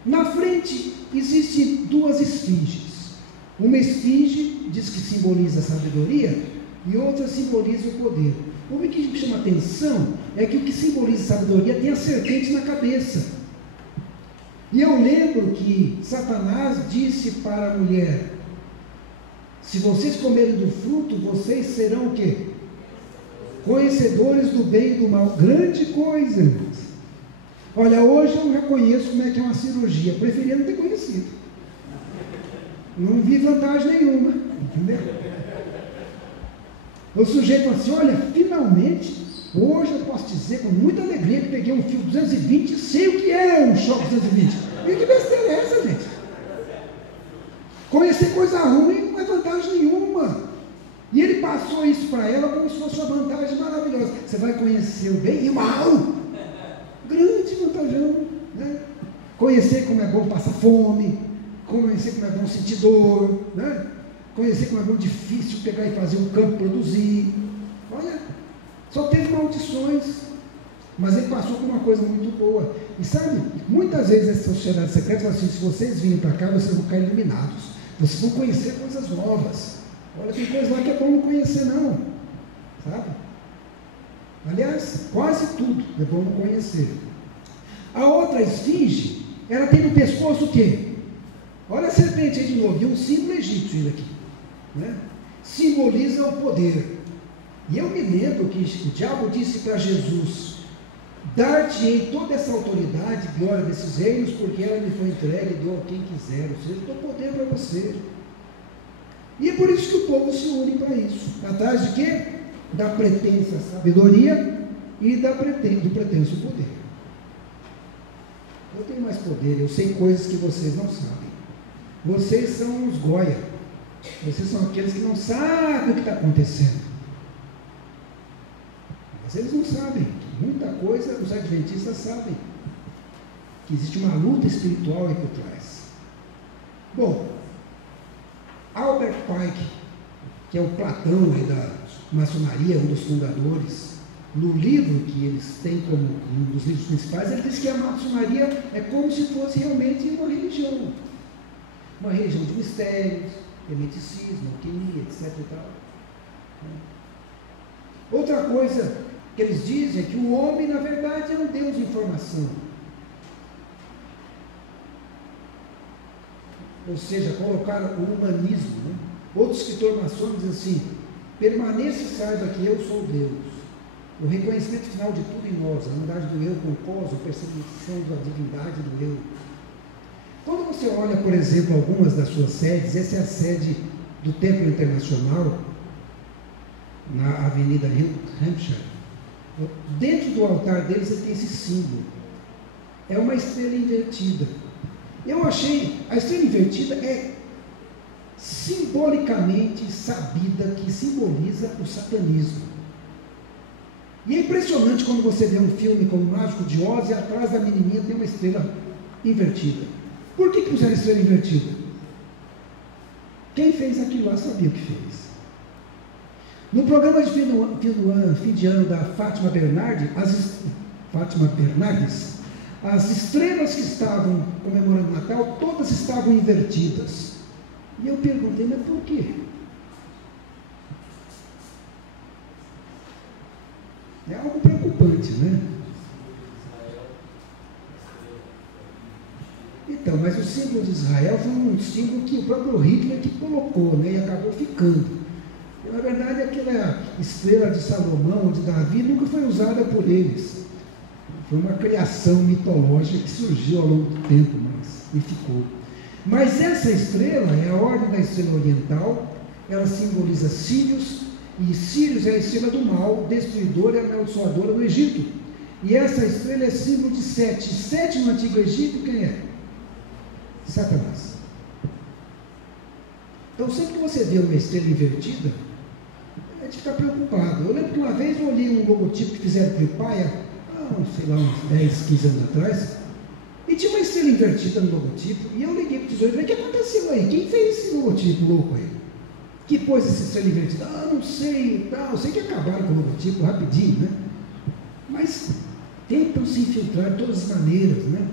Na frente existem duas esfinges. Uma esfinge diz que simboliza a sabedoria e outra simboliza o poder. O que me chama a atenção é que o que simboliza a sabedoria tem a serpente na cabeça. E eu lembro que Satanás disse para a mulher: se vocês comerem do fruto, vocês serão o quê? Conhecedores do bem e do mal. Grande coisa. Olha, hoje eu já conheço como é que é uma cirurgia. Preferia não ter conhecido. Não vi vantagem nenhuma. Entendeu? O sujeito assim, olha, finalmente, hoje eu posso dizer com muita alegria que peguei um fio 220 e sei o que é um choque 220. E que besteira é essa, gente? Conhecer coisa ruim não é vantagem nenhuma. E ele passou isso para ela como se fosse uma vantagem maravilhosa. Você vai conhecer o bem e o mal. Grande vantajão, né? Conhecer como é bom passar fome, conhecer como é bom sentir dor, né? Conhecer como é bom difícil pegar e fazer um campo produzir. Olha, só teve maldições, mas ele passou por uma coisa muito boa. E sabe, muitas vezes essa sociedade secreta fala assim: se vocês virem para cá, vocês vão ficar iluminados, vocês vão conhecer coisas novas. Olha, tem coisa lá que é bom não conhecer não, sabe? Aliás, quase tudo é bom não conhecer. A outra esfinge, ela tem no pescoço o quê? Olha a serpente aí de novo, e um símbolo egípcio aqui, né? Simboliza o poder. E eu me lembro que o diabo disse para Jesus: dar-te-ei toda essa autoridade e glória desses reinos, porque ela me foi entregue e dou a quem quiser. Ou seja, eu dou poder para você. E é por isso que o povo se une para isso. Atrás de quê? Da pretensa sabedoria e do pretenso poder. Eu tenho mais poder, eu sei coisas que vocês não sabem. Vocês são os Goia. Vocês são aqueles que não sabem o que está acontecendo. Mas eles não sabem. Muita coisa os adventistas sabem. Que existe uma luta espiritual aí por trás. Bom, Albert Pike, que é o Platão aí da maçonaria, um dos fundadores, no livro que eles têm como um dos livros principais, ele diz que a maçonaria é como se fosse realmente uma religião de mistérios, hermeticismo, alquimia, etc. E tal. Outra coisa que eles dizem é que o homem, na verdade, é um Deus de informação. Ou seja, colocaram o humanismo. Né? Outro escritor maçônico diz assim: permaneça e saiba que eu sou Deus. O reconhecimento final de tudo em nós, a unidade do eu com o cosmos, a percepção da divindade do eu. Quando você olha, por exemplo, algumas das suas sedes, essa é a sede do Templo Internacional, na Avenida Hampshire. Dentro do altar deles tem esse símbolo. É uma estrela invertida. Eu achei, a estrela invertida é simbolicamente sabida que simboliza o satanismo. E é impressionante quando você vê um filme como o Mágico de Oz e atrás da menininha tem uma estrela invertida. Por que puseram a estrela invertida? Quem fez aquilo lá sabia o que fez. No programa de fim de ano da Fátima Bernardes, as estrelas que estavam comemorando o Natal, todas estavam invertidas. E eu perguntei, mas por quê? É algo preocupante, né? Então, mas o símbolo de Israel foi um símbolo que o próprio Hitler que colocou, né? E acabou ficando. E, na verdade, aquela estrela de Salomão ou de Davi nunca foi usada por eles. Foi uma criação mitológica que surgiu ao longo do tempo, e ficou. Mas essa estrela é a ordem da estrela oriental, ela simboliza Sírios, E Sírius é a estrela do mal, destruidora e amaldiçoadora do Egito. E essa estrela é símbolo de Sete. Sete no Antigo Egito, quem é? Satanás. Então, sempre que você vê uma estrela invertida, é de ficar preocupado. Eu lembro que uma vez eu olhei um logotipo que fizeram para o Paia, sei lá, uns 10, 15 anos atrás, e tinha uma estrela invertida no logotipo, e eu liguei para o tesouro e falei, o que aconteceu aí? Quem fez esse logotipo louco aí? Que pôs essa estrela invertida? Não sei, eu sei que acabaram com o logotipo rapidinho, né? Mas tentam se infiltrar de todas as maneiras, né?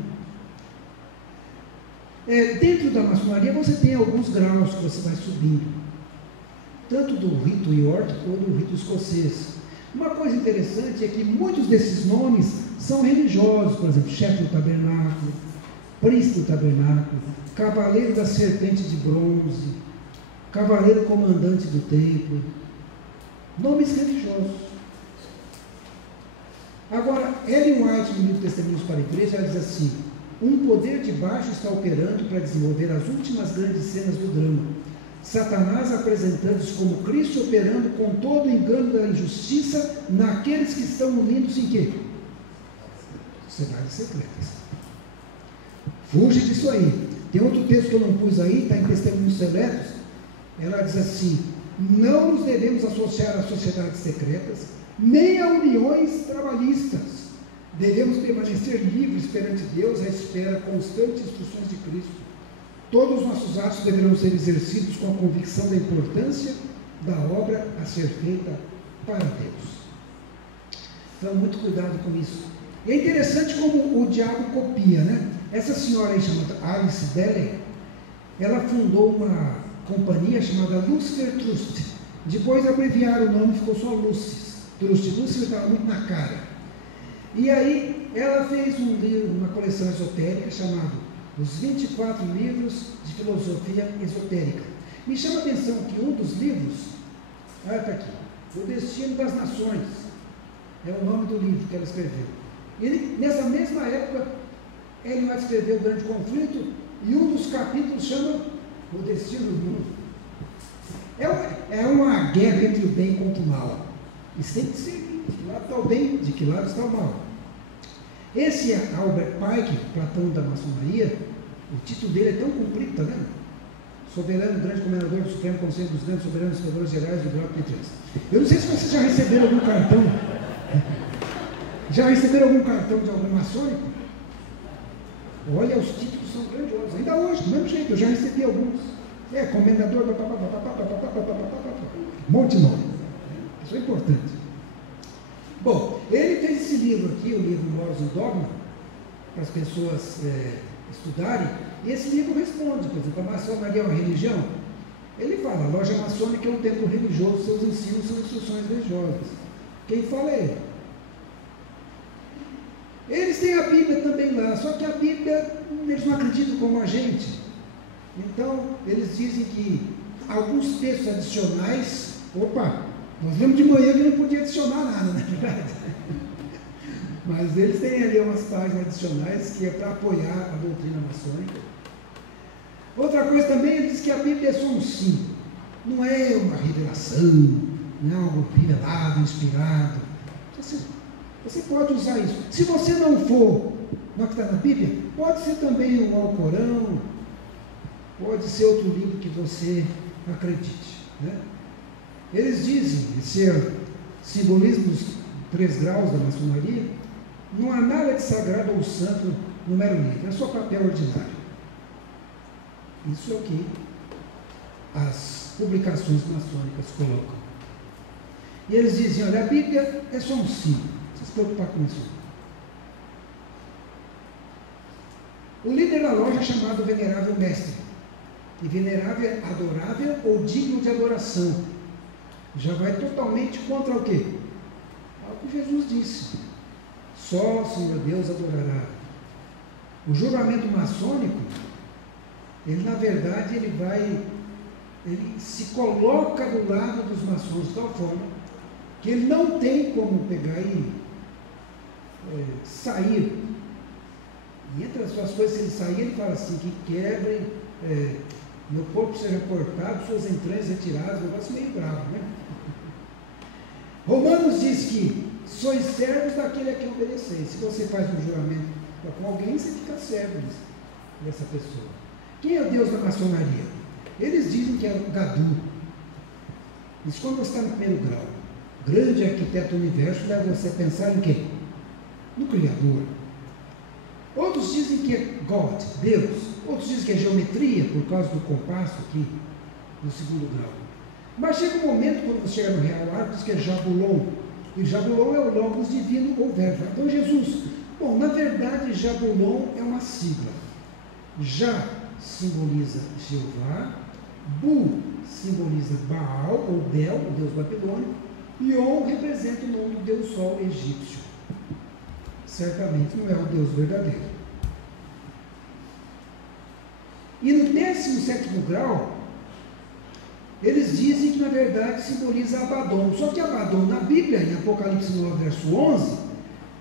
Dentro da maçonaria você tem alguns graus que você vai subindo, tanto do rito iórtico quanto do rito escocês. Uma coisa interessante é que muitos desses nomes são religiosos, por exemplo, chefe do tabernáculo, príncipe do tabernáculo, cavaleiro da serpente de bronze, cavaleiro comandante do templo, nomes religiosos. Agora, Ellen White, no livro Testemunhos para a Igreja, ela diz assim: um poder de baixo está operando para desenvolver as últimas grandes cenas do drama. Satanás apresentando-se como Cristo, operando com todo o engano da injustiça naqueles que estão unindo-se em quê? Sociedades secretas. Fuge disso aí. Tem outro texto que eu não pus aí, está em Testemunhos Seletos. Ela diz assim: não nos devemos associar a sociedades secretas, nem a uniões trabalhistas. Devemos permanecer livres perante Deus à espera constante de instruções de Cristo. Todos os nossos atos deverão ser exercidos com a convicção da importância da obra a ser feita para Deus. Então, muito cuidado com isso. E é interessante como o diabo copia, né? Essa senhora aí, chamada Alice Dellen, ela fundou uma companhia chamada Lucifer Trust. Depois abreviaram o nome, ficou só Lucis Trust. Lucifer estava muito na cara. E aí ela fez um livro, uma coleção esotérica chamada Os 24 Livros de Filosofia Esotérica. Me chama a atenção que um dos livros, está aqui, O Destino das Nações, é o nome do livro que ela escreveu. E nessa mesma época, ele vai escrever O Grande Conflito, e um dos capítulos chama O Destino do Mundo. É uma guerra entre o bem contra o mal. Isso tem que ser. De que lado está o bem, de que lado está o mal. Esse Albert Pike, Platão da maçonaria, o título dele é tão comprido, está vendo? Soberano, grande comendador do Supremo Conselho dos Grandes Soberanos Superiores Gerais do Bloco de Três. Eu não sei se vocês já receberam algum cartão. Já receberam algum cartão de algum maçônico? Olha, os títulos são grandiosos. Ainda hoje, do mesmo jeito, eu já recebi alguns. Comendador, um monte de nome. Isso é importante. Bom, ele fez esse livro aqui, o livro Moros e Dogma, para as pessoas estudarem, e esse livro responde, por exemplo, a maçonaria é uma religião? Ele fala, a loja maçônica é um templo religioso, seus ensinos são instruções religiosas. Quem fala é ele. Eles têm a Bíblia também lá, só que a Bíblia, eles não acreditam como a gente. Então, eles dizem que alguns textos adicionais, nós vimos de manhã que não podia adicionar nada, não é verdade? Mas eles têm ali umas páginas adicionais que é para apoiar a doutrina maçônica. Outra coisa também, ele diz que a Bíblia é só um símbolo, não é uma revelação, não é algo revelado, inspirado. Você pode usar isso. Se você não for no que está na Bíblia, pode ser também o Alcorão, pode ser outro livro que você acredite, né? Eles dizem, esse simbolismo dos 3 graus da maçonaria, não há nada de sagrado ou santo no mero livro, é só papel ordinário. Isso é o que as publicações maçônicas colocam. E eles dizem, olha, a Bíblia é só um símbolo, não precisa se preocupar com isso. O líder da loja é chamado Venerável Mestre, e venerável é adorável ou digno de adoração. Já vai totalmente contra o quê? Algo que Jesus disse. Só o Senhor Deus adorará. O juramento maçônico, ele na verdade, ele se coloca do lado dos maçons de tal forma que ele não tem como pegar e sair. E entre as suas coisas, se ele sair, ele fala assim, que quebrem, meu corpo seja cortado, suas entranhas retiradas, um negócio meio bravo, né? Romanos diz que sois servos daquele a quem obedeceis. Se você faz um juramento com alguém, você fica servo dessa pessoa. Quem é o Deus da maçonaria? Eles dizem que é o Gadu. Isso quando você está no primeiro grau. Grande arquiteto do universo leva você a pensar em quem? No Criador. Outros dizem que é God, Deus. Outros dizem que é geometria, por causa do compasso aqui, no segundo grau. Mas chega um momento, quando você chega no real arco, diz que é Jabulon. E Jabulon é o logos divino ou verbo. Então Jesus, bom, na verdade Jabulon é uma sigla. Já simboliza Jeová, Bu simboliza Baal ou Bel, o deus babilônico, e On representa o nome do deus sol egípcio. Certamente não é o Deus verdadeiro. E no 17º grau, eles dizem que na verdade simboliza Abaddon. Só que Abaddon na Bíblia, em Apocalipse 9, verso 11,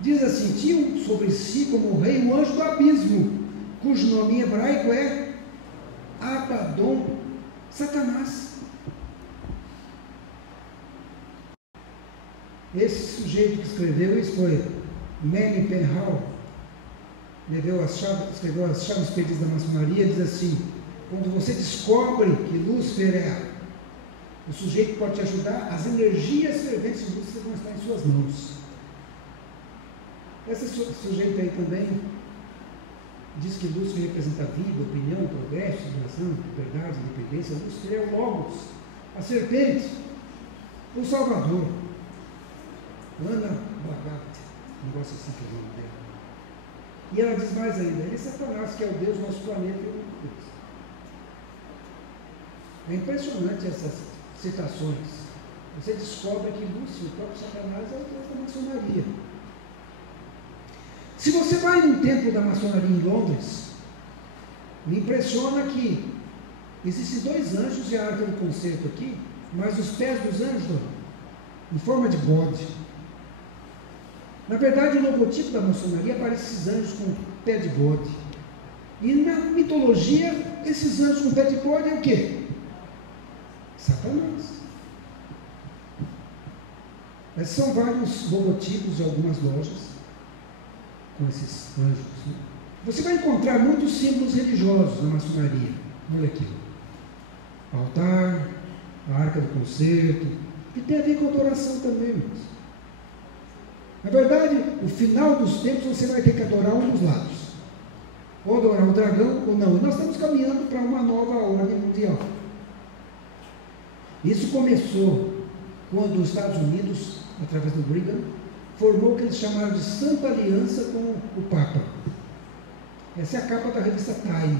diz assim: tinha sobre si como rei um anjo do abismo, cujo nome em hebraico é Abaddon, Satanás. Esse sujeito que escreveu isso foi Manny Penhall, escreveu as chaves perdidas da maçonaria. Diz assim: quando você descobre que Lúcifer é o sujeito que pode te ajudar, as energias ferventes de Lúcifer vão estar em suas mãos. Esse sujeito aí também diz que Lúcifer representa a vida, opinião, progresso, civilização, liberdade, independência. Lúcifer é o Logos, a serpente, o Salvador. Ana Bhagat, um negócio assim que é o nome dela. E ela diz mais ainda: ele é Satanás, que é o Deus do nosso planeta e o único Deus. É impressionante essas citações. Você descobre que Lúcifer, o próprio Satanás, é o Deus da maçonaria. Se você vai num templo da maçonaria em Londres, me impressiona que existem 2 anjos e a arca do concerto aqui, mas os pés dos anjos, em forma de bode. Na verdade, o logotipo da maçonaria aparece esses anjos com pé de bode. E na mitologia, esses anjos com pé de bode é o quê? Satanás. Mas são vários logotipos de algumas lojas com esses anjos. Né? Você vai encontrar muitos símbolos religiosos na maçonaria. Olha aqui: o altar, a arca do concerto, que tem a ver com adoração também, irmãos. Na verdade, no final dos tempos você vai ter que adorar um dos lados, ou adorar o dragão ou não. E nós estamos caminhando para uma nova ordem mundial. Isso começou quando os Estados Unidos, através do Reagan, formou o que eles chamaram de Santa Aliança com o Papa. Essa é a capa da revista Time.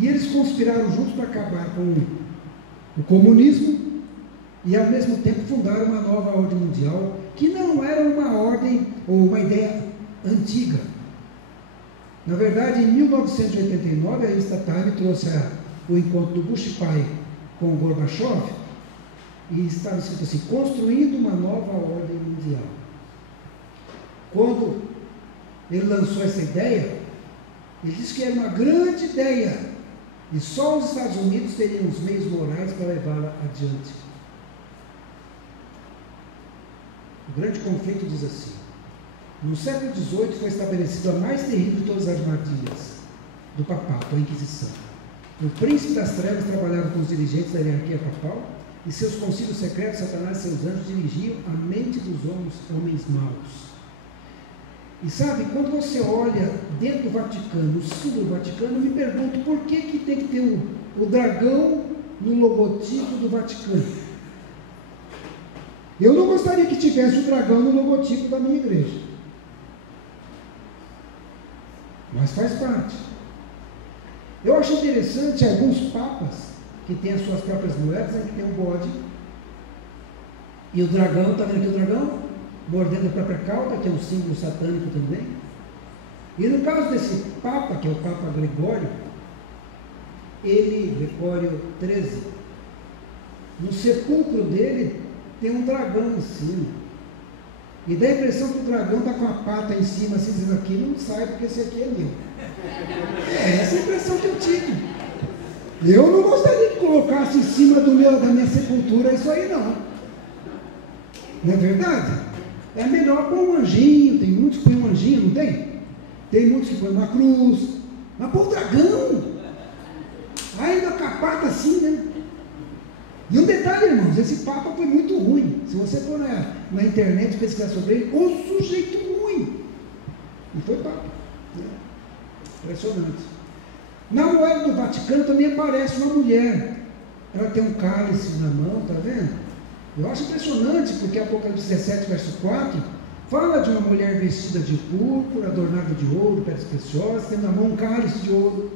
E eles conspiraram juntos para acabar com o comunismo e ao mesmo tempo fundaram uma nova ordem mundial, que não era uma ordem ou uma ideia antiga. Na verdade, em 1989, a revista Time trouxe o encontro do Bush pai com o Gorbachev, e estava escrito assim: construindo uma nova ordem mundial. Quando ele lançou essa ideia, ele disse que era uma grande ideia, e só os Estados Unidos teriam os meios morais para levá-la adiante. O grande conflito diz assim: no século XVIII foi estabelecida a mais terrível de todas as armadilhas do papato, a Inquisição. O príncipe das trevas trabalhava com os dirigentes da hierarquia papal, e seus concílios secretos, Satanás e seus anjos, dirigiam a mente dos homens maus. E sabe, quando você olha dentro do Vaticano, o símbolo do Vaticano, eu me pergunto por que tem que ter o dragão no logotipo do Vaticano. Eu não gostaria que tivesse o dragão no logotipo da minha igreja, mas faz parte. Eu acho interessante alguns papas que têm as suas próprias moedas, né, que tem um bode, e o dragão, está vendo aqui o dragão? Mordendo a própria cauda, que é um símbolo satânico também. E no caso desse Papa, que é o Papa Gregório XIII, no sepulcro dele tem um dragão em cima. E dá a impressão que o dragão está com a pata em cima, assim, dizendo: aqui não sai porque esse aqui é meu. É essa a impressão que eu tive. Eu não gostaria que colocasse em cima da minha sepultura isso aí, não. Não é verdade? É melhor pôr um anjinho, tem muitos que põem um anjinho, não tem? Tem muitos que põem uma cruz, mas pôr o dragão, ainda capata assim, né? E um detalhe, irmãos, esse Papa foi muito ruim. Se você for na internet pesquisar sobre ele, o sujeito ruim. E foi Papa. Né? Impressionante. Na moeda do Vaticano também aparece uma mulher. Ela tem um cálice na mão, tá vendo? Eu acho impressionante, porque Apocalipse 17, verso 4, fala de uma mulher vestida de púrpura, adornada de ouro, pedras preciosas, tendo na mão um cálice de ouro,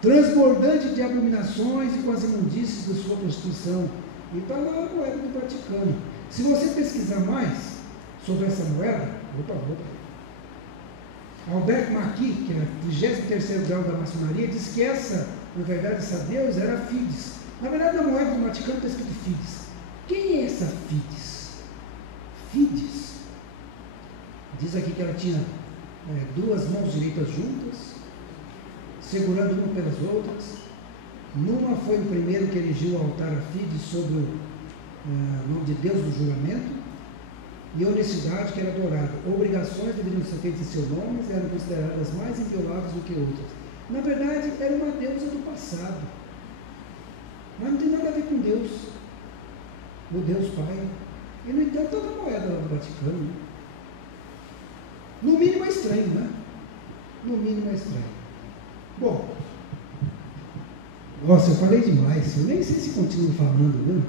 transbordante de abominações e com as imundícies da sua prostituição. E está lá a moeda do Vaticano. Se você pesquisar mais sobre essa moeda, Albert Marquis, que é o 23º grau da maçonaria, diz que essa, na verdade, essa deusa era Fides. Na verdade, na moeda do Vaticano está escrito Fides. Quem é essa Fides? Fides. Diz aqui que ela tinha duas mãos direitas juntas, segurando uma pelas outras. Numa foi o primeiro que erigiu o altar a Fides sobre o nome de Deus do juramento, e honestidade que era adorada. Obrigações deveriam ser feitas em seu nome, eram consideradas mais invioláveis do que outras. Na verdade, era uma deusa do passado, mas não tem nada a ver com Deus, o Deus Pai. E no entanto, está na moeda lá do Vaticano. Né? No mínimo é estranho, né? No mínimo é estranho. Bom, nossa, eu falei demais, eu nem sei se continuo falando, né?